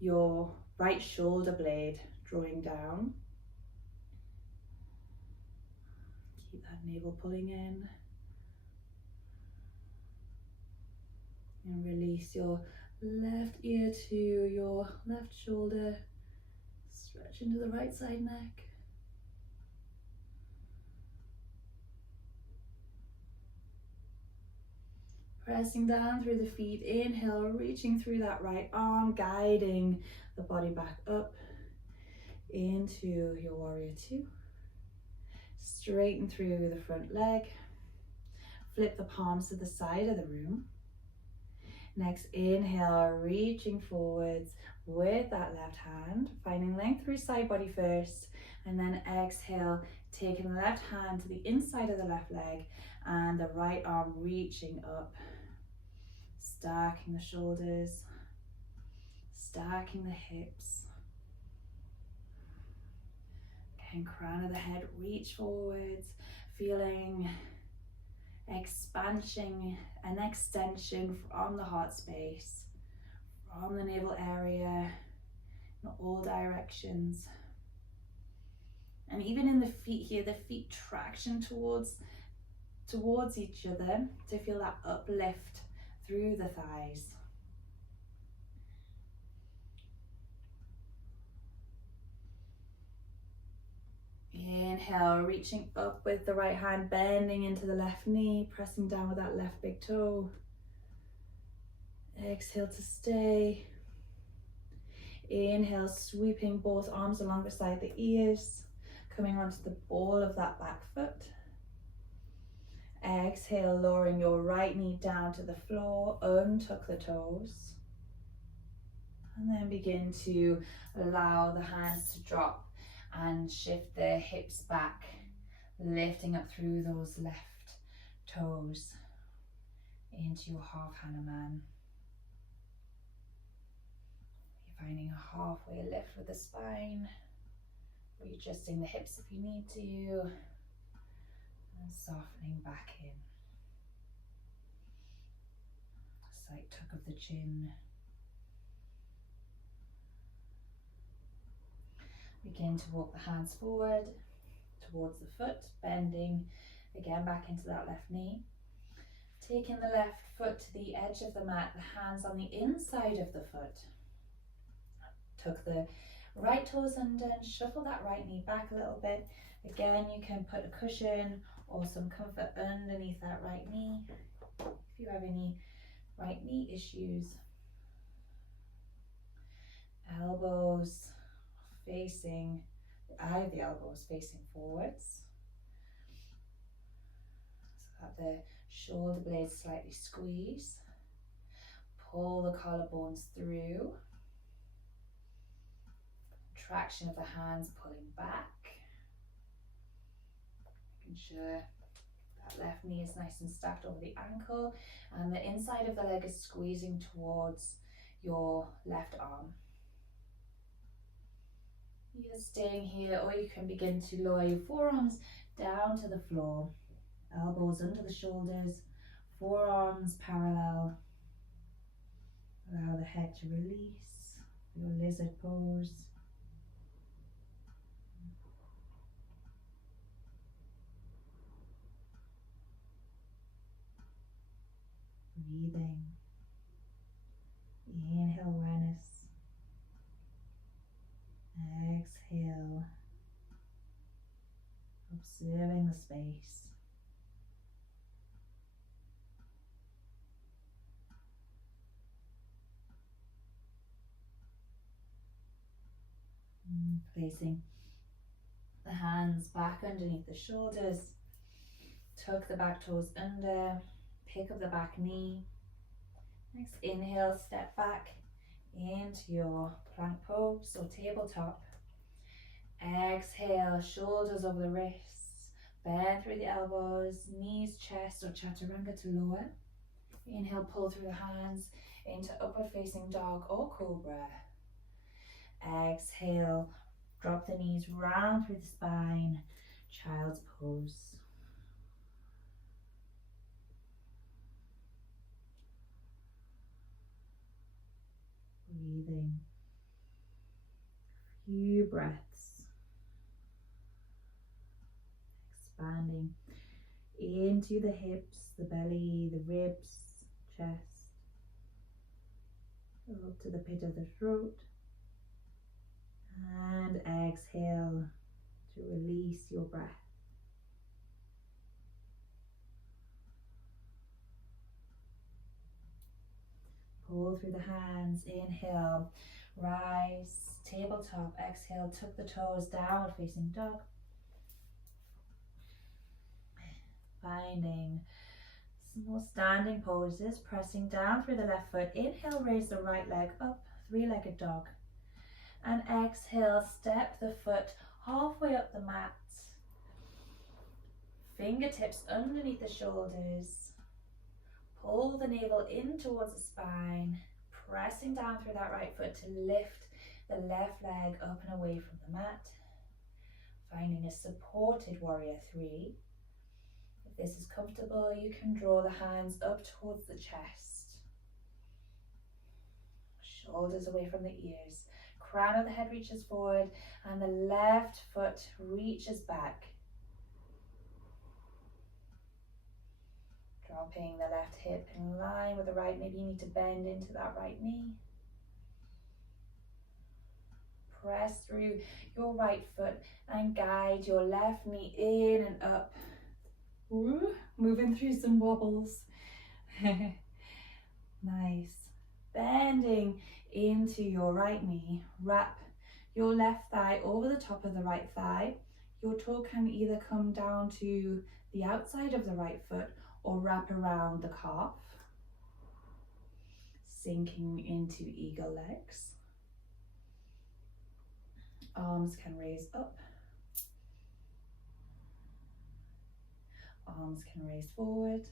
your right shoulder blade drawing down. Keep that navel pulling in. And release your left ear to your left shoulder. Stretch into the right side neck. Pressing down through the feet. Inhale, reaching through that right arm, guiding the body back up into your warrior two. Straighten through the front leg. Flip the palms to the side of the room. Next, inhale, reaching forwards with that left hand, finding length through side body first, and then exhale, taking the left hand to the inside of the left leg and the right arm reaching up, stacking the shoulders, stacking the hips. Again, crown of the head, reach forwards, feeling expansion and extension from the heart space, from the navel area in all directions. And even in the feet here, the feet traction towards each other to feel that uplift through the thighs. Inhale, reaching up with the right hand, bending into the left knee, pressing down with that left big toe. Exhale to stay. Inhale, sweeping both arms along beside the ears, coming onto the ball of that back foot. Exhale, lowering your right knee down to the floor, untuck the toes. And then begin to allow the hands to drop and shift the hips back, lifting up through those left toes into your half Hanuman. You're finding a halfway lift with the spine, readjusting the hips if you need to, and softening back in. A slight tuck of the chin. Begin to walk the hands forward towards the foot, bending again back into that left knee. Taking the left foot to the edge of the mat, the hands on the inside of the foot. Tuck the right toes under and shuffle that right knee back a little bit. Again, you can put a cushion or some comfort underneath that right knee if you have any right knee issues. Elbows facing, eye of the elbows facing forwards, so that the shoulder blades slightly squeeze. Pull the collarbones through. Traction of the hands pulling back. Making sure that left knee is nice and stacked over the ankle and the inside of the leg is squeezing towards your left arm. You're staying here, or you can begin to lower your forearms down to the floor, elbows under the shoulders, forearms parallel. Allow the head to release, your lizard pose. Breathing. Inhale, awareness. Exhale, observing the space. Placing the hands back underneath the shoulders, tuck the back toes under, pick up the back knee. Next, inhale, step back into your plank pose or tabletop. Exhale, shoulders over the wrists, bend through the elbows, knees, chest or chaturanga to lower. Inhale, pull through the hands into upward facing dog or cobra. Exhale, drop the knees round through the spine, child's pose. Breathing. Few breaths. Expanding into the hips, the belly, the ribs, chest. Up to the pit of the throat. And exhale to release your breath. Pull through the hands, inhale, rise, tabletop, exhale, tuck the toes, downward facing dog. Finding small standing poses, pressing down through the left foot. Inhale, raise the right leg up, three-legged dog. And exhale, step the foot halfway up the mat. Fingertips underneath the shoulders. Pull the navel in towards the spine, pressing down through that right foot to lift the left leg up and away from the mat. Finding a supported warrior three. If this is comfortable, you can draw the hands up towards the chest. Shoulders away from the ears. Crown of the head reaches forward and the left foot reaches back. Dropping the left hip in line with the right. Maybe you need to bend into that right knee. Press through your right foot and guide your left knee in and up. Ooh, moving through some wobbles. Nice. Bending into your right knee. Wrap your left thigh over the top of the right thigh. Your toe can either come down to the outside of the right foot or wrap around the calf. Sinking into eagle legs. Arms can raise up. Arms can raise forward.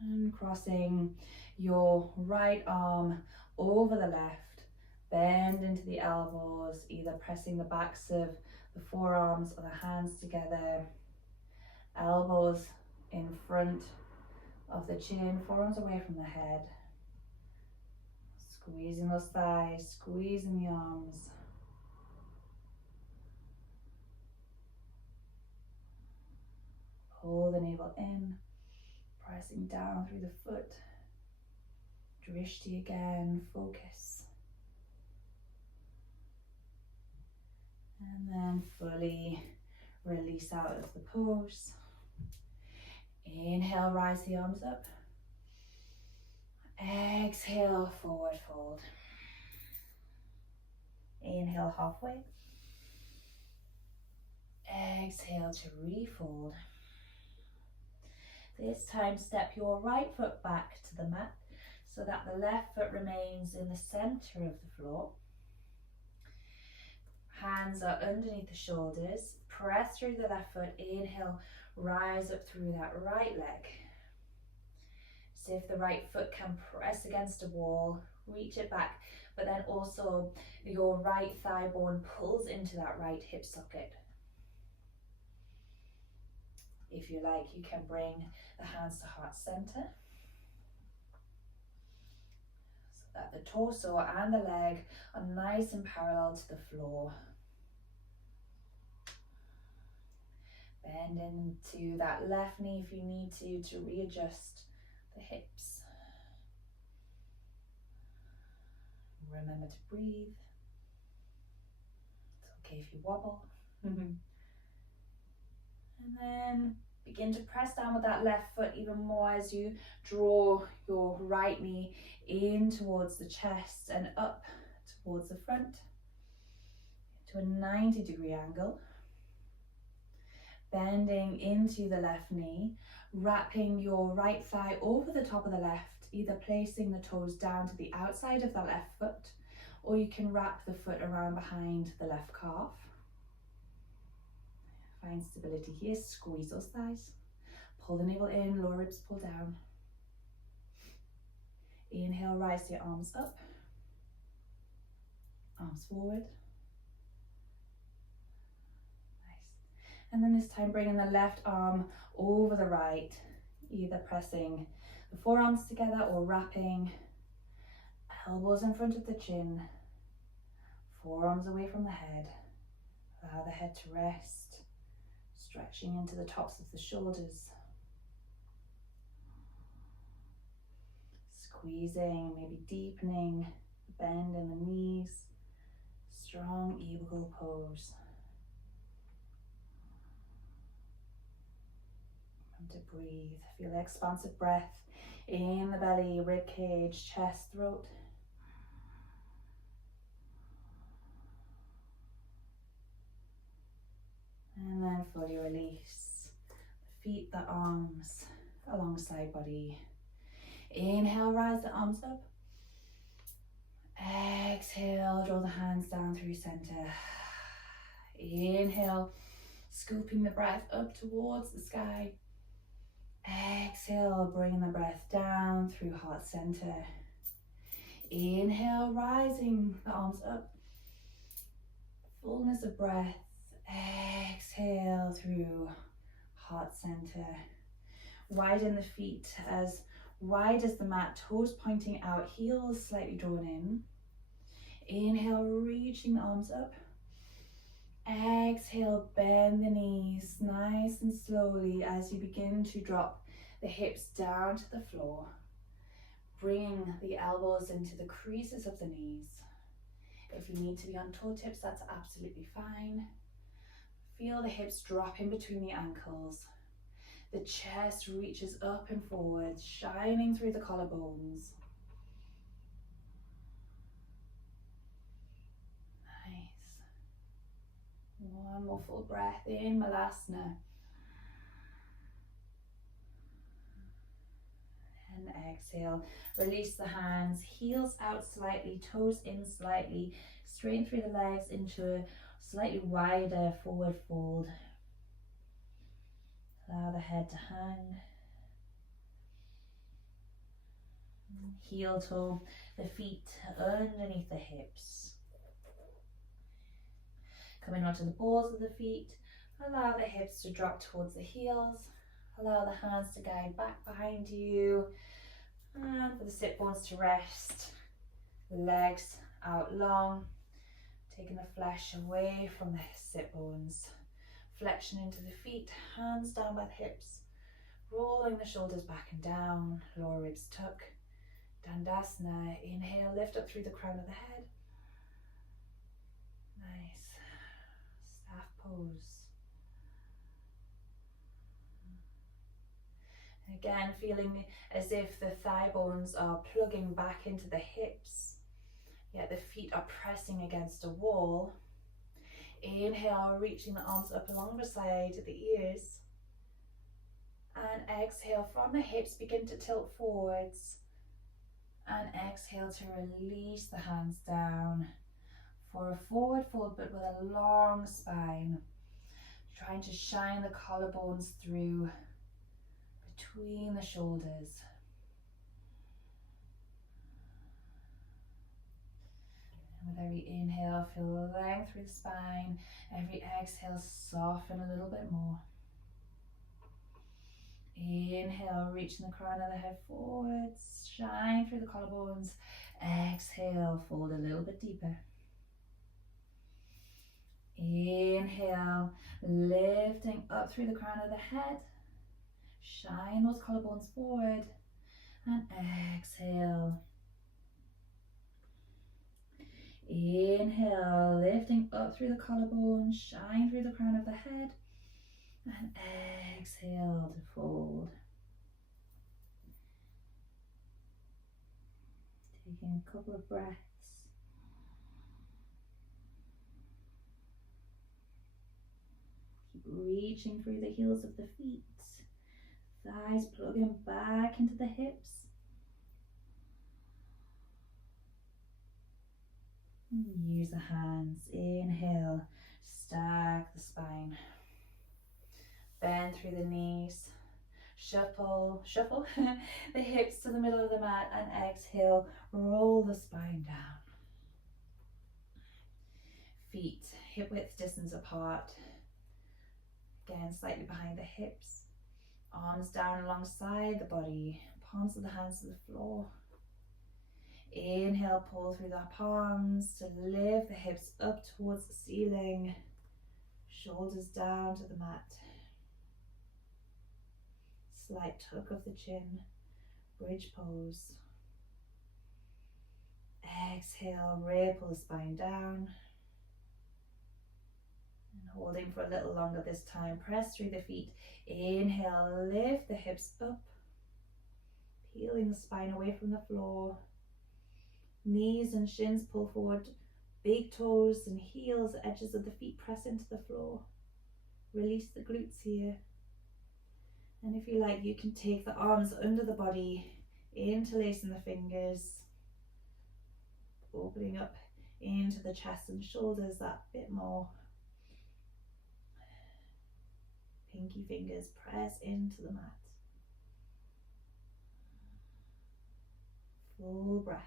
And crossing your right arm over the left. Bend into the elbows, either pressing the backs of the forearms or the hands together. Elbows in front of the chin, forearms away from the head. Squeezing those thighs, squeezing the arms. Pull the navel in, pressing down through the foot. Drishti again, focus. And then fully release out of the pose. Inhale, rise the arms up. Exhale, forward fold. Inhale, halfway. Exhale to refold. This time, step your right foot back to the mat so that the left foot remains in the center of the floor. Hands are underneath the shoulders. Press through the left foot. Inhale, rise up through that right leg. See if the right foot can press against a wall, reach it back, but then also your right thigh bone pulls into that right hip socket. If you like, you can bring the hands to heart center so that the torso and the leg are nice and parallel to the floor. Bend into that left knee if you need to readjust the hips. Remember to breathe. It's okay if you wobble. And then begin to press down with that left foot even more as you draw your right knee in towards the chest and up towards the front to a 90-degree angle. Bending into the left knee, wrapping your right thigh over the top of the left, either placing the toes down to the outside of the left foot, or you can wrap the foot around behind the left calf. Find stability here, squeeze those thighs. Pull the navel in, lower ribs pull down. Inhale, rise your arms up. Arms forward. Nice. And then this time bringing the left arm over the right, either pressing the forearms together or wrapping. Elbows in front of the chin. Forearms away from the head. Allow the head to rest. Stretching into the tops of the shoulders. Squeezing, maybe deepening the bend in the knees. Strong eagle pose. Remember to breathe. Feel the expansive breath in the belly, rib cage, chest, throat. And then fully release the feet, the arms alongside body. Inhale, rise the arms up. Exhale, draw the hands down through center. Inhale, scooping the breath up towards the sky. Exhale, bringing the breath down through heart center. Inhale, rising the arms up. Fullness of breath. Exhale through heart center. Widen the feet as wide as the mat, toes pointing out, heels slightly drawn in. Inhale, reaching the arms up. Exhale, bend the knees nice and slowly as you begin to drop the hips down to the floor, bringing the elbows into the creases of the knees. If you need to be on toe tips, that's absolutely fine. Feel the hips drop in between the ankles. The chest reaches up and forward, shining through the collarbones. Nice. One more full breath in, Malasana. And exhale. Release the hands, heels out slightly, toes in slightly. Straighten through the legs into a slightly wider forward fold. Allow the head to hang. Heel toe, the feet underneath the hips. Coming onto the balls of the feet. Allow the hips to drop towards the heels. Allow the hands to guide back behind you. And for the sit bones to rest. Legs out long. Taking the flesh away from the sit bones. Flexion into the feet, hands down by the hips. Rolling the shoulders back and down. Lower ribs tuck. Dandasana. Inhale, lift up through the crown of the head. Nice. Staff pose. Again, feeling as if the thigh bones are plugging back into the hips, yet the feet are pressing against a wall. Inhale, reaching the arms up along the side of the ears. And exhale, from the hips, begin to tilt forwards. And exhale to release the hands down for a forward fold, but with a long spine. Trying to shine the collarbones through between the shoulders. And with every inhale, feel length through the spine. Every exhale, soften a little bit more. Inhale, reaching the crown of the head forwards, shine through the collarbones. Exhale, fold a little bit deeper. Inhale, lifting up through the crown of the head. Shine those collarbones forward. And exhale. Inhale, lifting up through the collarbones, shine through the crown of the head. And exhale to fold. Taking a couple of breaths. Keep reaching through the heels of the feet. Thighs plugging back into the hips. Use the hands. Inhale, stack the spine. Bend through the knees. Shuffle the hips to the middle of the mat, and exhale, roll the spine down. Feet hip width distance apart. Again, slightly behind the hips. Arms down alongside the body. Palms of the hands to the floor. Inhale, pull through the palms to lift the hips up towards the ceiling. Shoulders down to the mat. Slight tuck of the chin. Bridge pose. Exhale, ripple the spine down. And holding for a little longer this time. Press through the feet. Inhale, lift the hips up. peeling the spine away from the floor. Knees and shins pull forward, big toes and heels, edges of the feet press into the floor. Release the glutes here. And if you like, you can take the arms under the body, interlacing the fingers, opening up into the chest and shoulders that bit more. Pinky fingers press into the mat. Full breath.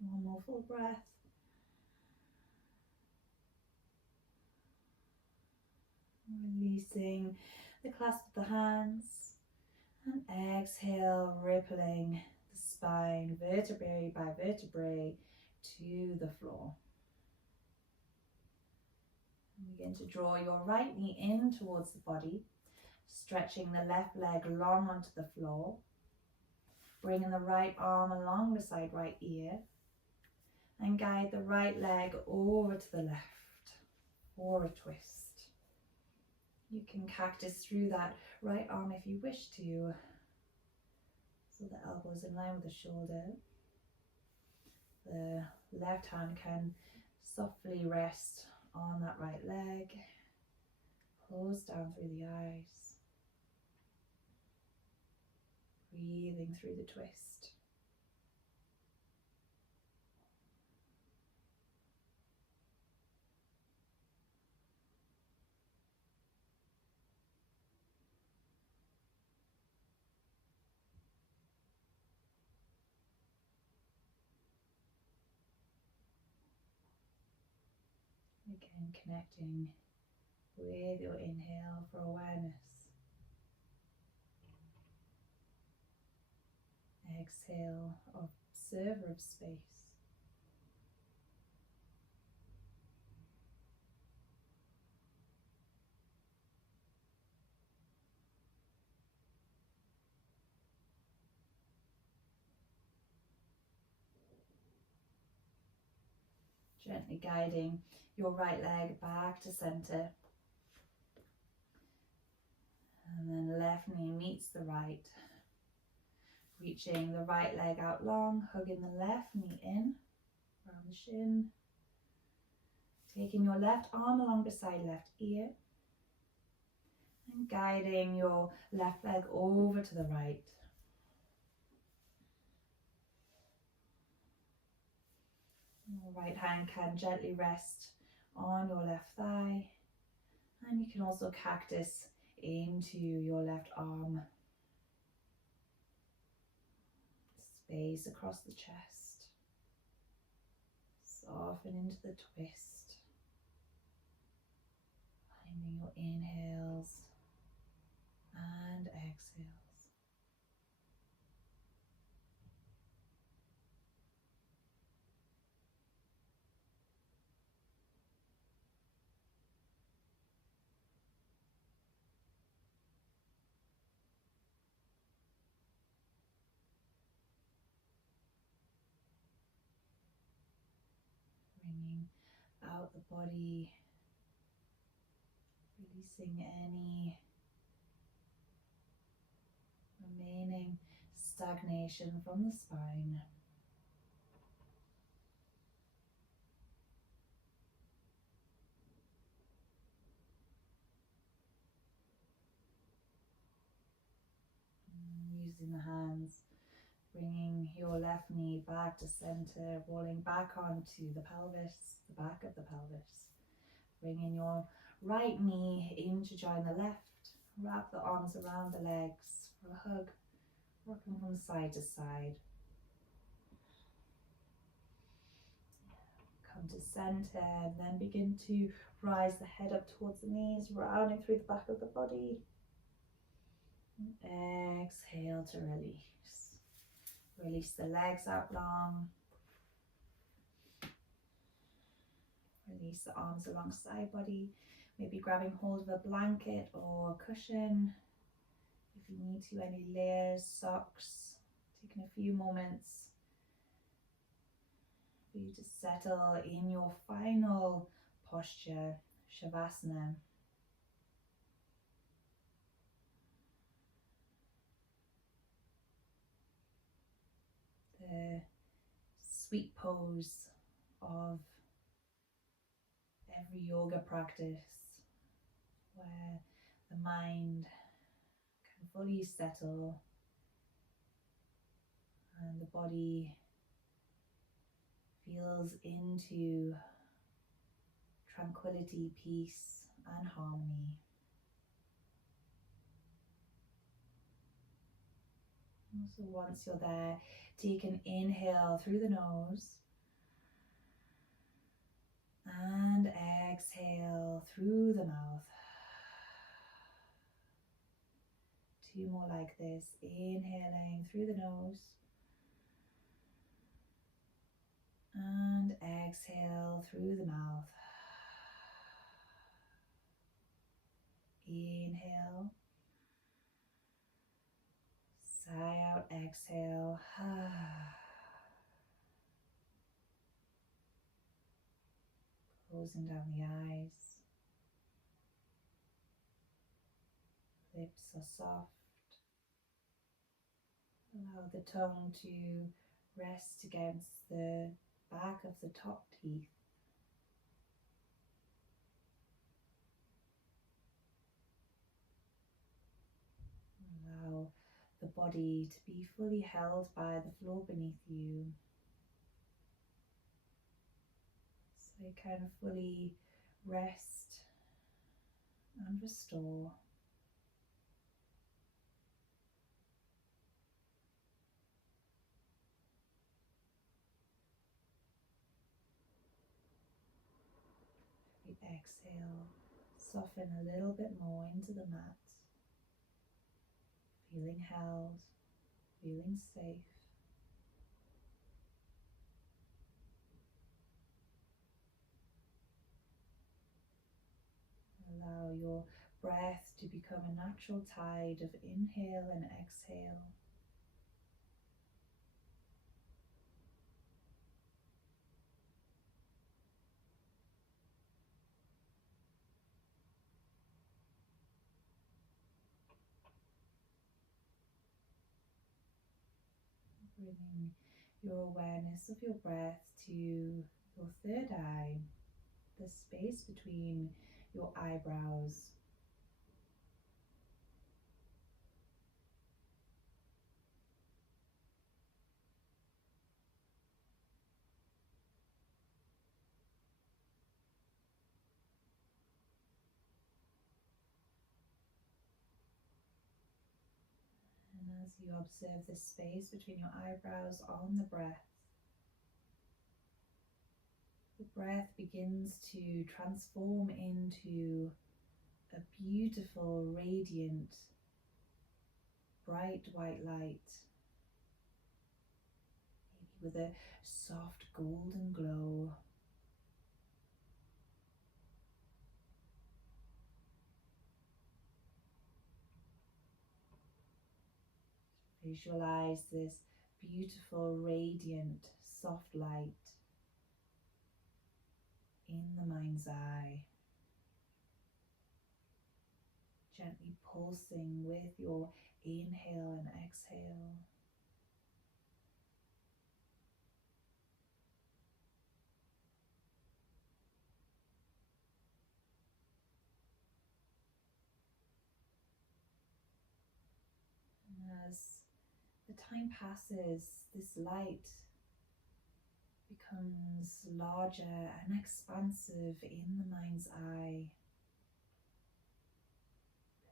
One more full breath. Releasing the clasp of the hands, and exhale, rippling the spine vertebrae by vertebrae to the floor. And begin to draw your right knee in towards the body, stretching the left leg long onto the floor, bringing the right arm along beside right ear, and guide the right leg over to the left for a twist. You can cactus through that right arm if you wish to, so the elbow is in line with the shoulder. The left hand can softly rest on that right leg, close down through the eyes, breathing through the twist. Again, connecting with your inhale for awareness. Exhale, observer of space. Gently guiding your right leg back to center. And then left knee meets the right. Reaching the right leg out long, hugging the left knee in, around the shin. Taking your left arm along beside left ear. And guiding your left leg over to the right. Your right hand can gently rest on your left thigh, and you can also cactus into your left arm. Space across the chest. Soften into the twist. Finding your inhales and exhales. Bringing out the body, releasing any remaining stagnation from the spine. Using the hands, bringing your left knee back to center, rolling back onto the pelvis, the back of the pelvis. Bringing your right knee in to join the left. Wrap the arms around the legs for a hug, rocking from side to side. Come to center and then begin to rise the head up towards the knees, rounding through the back of the body. And exhale to release. Release the legs out long. Release the arms alongside body. Maybe grabbing hold of a blanket or a cushion. If you need to, any layers, socks, Taking a few moments for you to settle in your final posture, Shavasana. The sweet pose of every yoga practice, where the mind can fully settle and the body feels into tranquility, peace, and harmony. So once you're there, take an inhale through the nose and exhale through the mouth. Two more like this, inhaling through the nose and exhale through the mouth. Inhale, sigh out, exhale. Closing down the eyes. Lips are soft. Allow the tongue to rest against the back of the top teeth. Allow the body to be fully held by the floor beneath you. So you can fully rest and restore. You exhale, soften a little bit more into the mat, feeling held, feeling safe. Allow your breath to become a natural tide of inhale and exhale. Bringing your awareness of your breath to your third eye, the space between your eyebrows. And as you observe the space between your eyebrows on the breath begins to transform into a beautiful, radiant, bright white light, maybe with a soft golden glow. Visualize this beautiful, radiant, soft light in the mind's eye, gently pulsing with your inhale and exhale. And as the time passes, this light becomes larger and expansive in the mind's eye,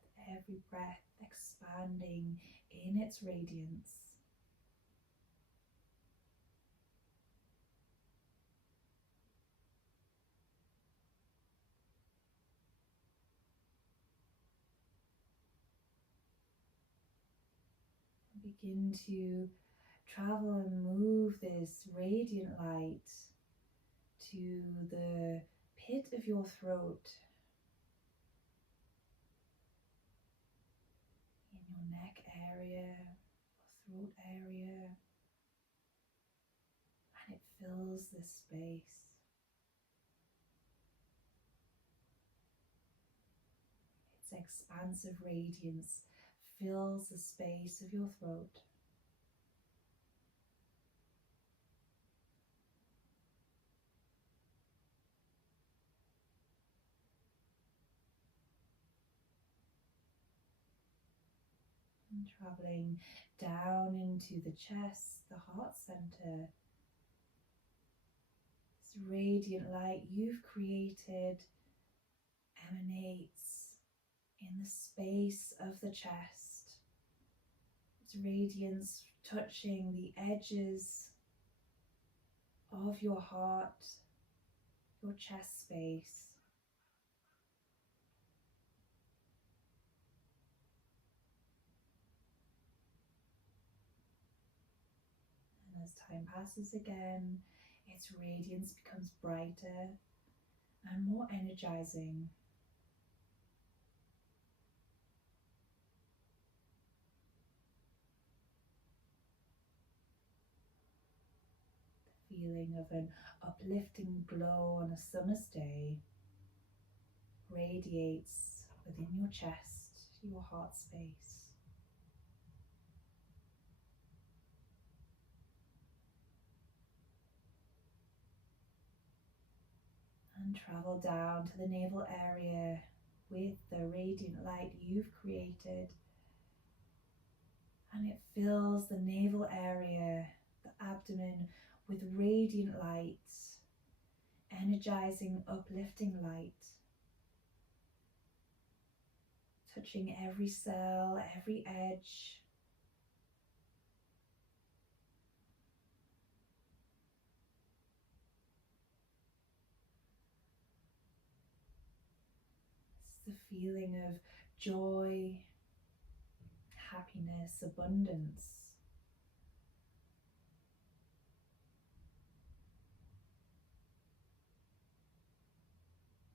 with every breath expanding in its radiance. Begin to travel and move this radiant light to the pit of your throat, in your neck area, your throat area. fills this space. Its expansive radiance fills the space of your throat. And traveling down into the chest, the heart center. This radiant light you've created emanates in the space of the chest. Its radiance touching the edges of your heart, your chest space. And as time passes again, its radiance becomes brighter and more energizing. The feeling of an uplifting glow on a summer's day radiates within your chest, your heart space. And travel down to the navel area with the radiant light you've created. And it fills the navel area, the abdomen, with radiant light, energizing, uplifting light, touching every cell, every edge. It's the feeling of joy, happiness, abundance.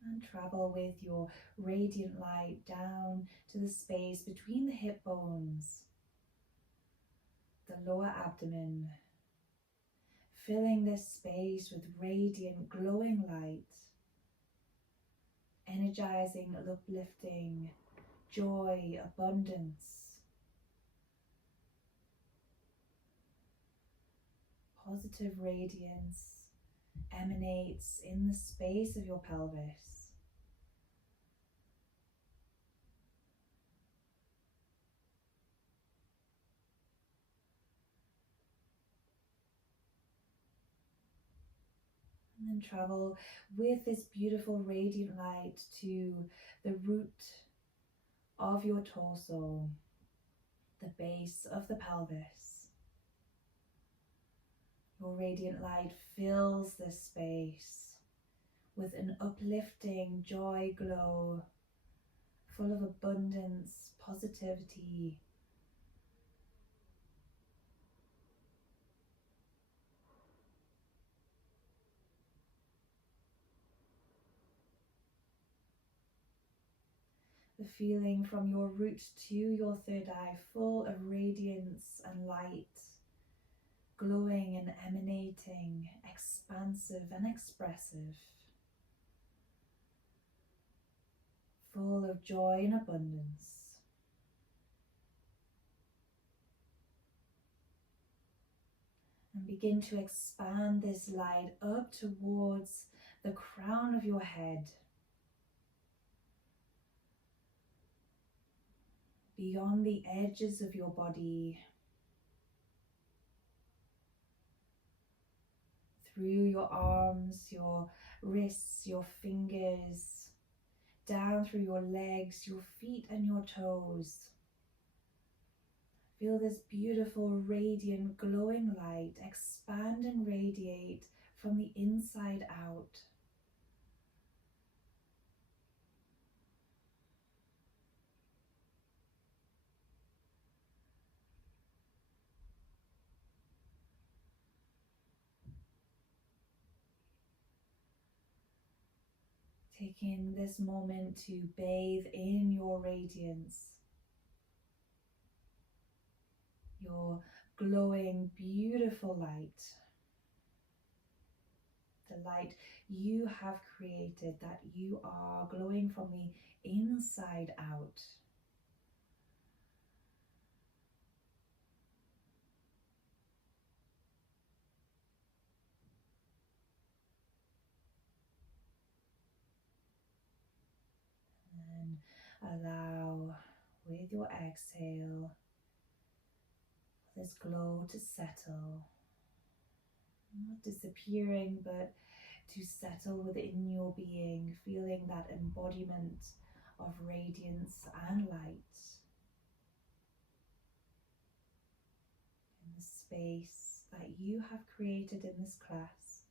And travel with your radiant light down to the space between the hip bones, the lower abdomen, filling this space with radiant, glowing light, energizing, uplifting, joy, abundance. Positive radiance emanates in the space of your pelvis. And then travel with this beautiful radiant light to the root of your torso, the base of the pelvis. Your radiant light fills this space with an uplifting joy glow, full of abundance, positivity. The feeling from your root to your third eye, full of radiance and light, glowing and emanating, expansive and expressive, full of joy and abundance. And begin to expand this light up towards the crown of your head, beyond the edges of your body, through your arms, your wrists, your fingers, down through your legs, your feet and your toes. Feel this beautiful, radiant, glowing light expand and radiate from the inside out. Taking this moment to bathe in your radiance, your glowing, beautiful light. the light you have created, that you are glowing from the inside out. And allow, with your exhale, this glow to settle, not disappearing, but to settle within your being, feeling that embodiment of radiance and light in the space that you have created in this class,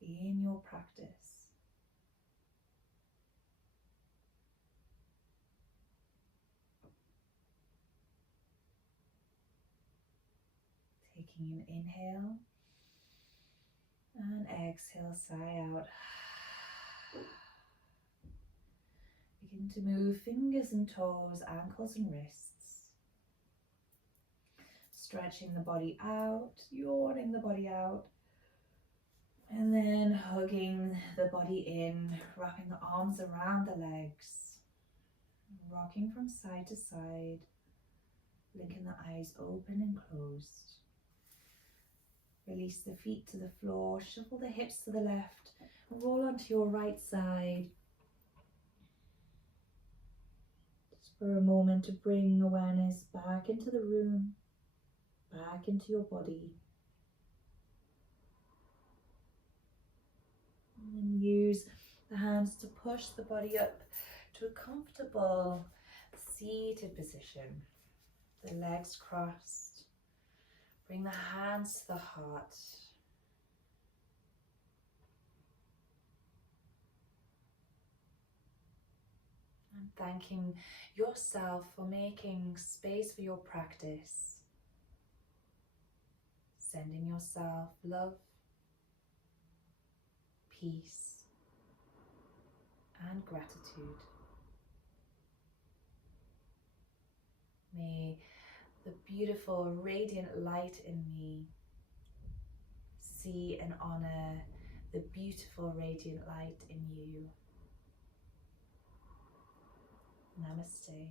in your practice. Taking an inhale and exhale, sigh out. Begin to move fingers and toes, ankles and wrists. Stretching the body out, yawning the body out. And then hugging the body in, wrapping the arms around the legs. Rocking from side to side, blinking the eyes open and closed. Release the feet to the floor, shuffle the hips to the left, roll onto your right side. Just for a moment to bring awareness back into the room, back into your body. And then use the hands to push the body up to a comfortable seated position. The legs crossed. Bring the hands to the heart. And thanking yourself for making space for your practice. Sending yourself love, peace, and gratitude. May the beautiful radiant light in me see and honor the beautiful radiant light in you. Namaste.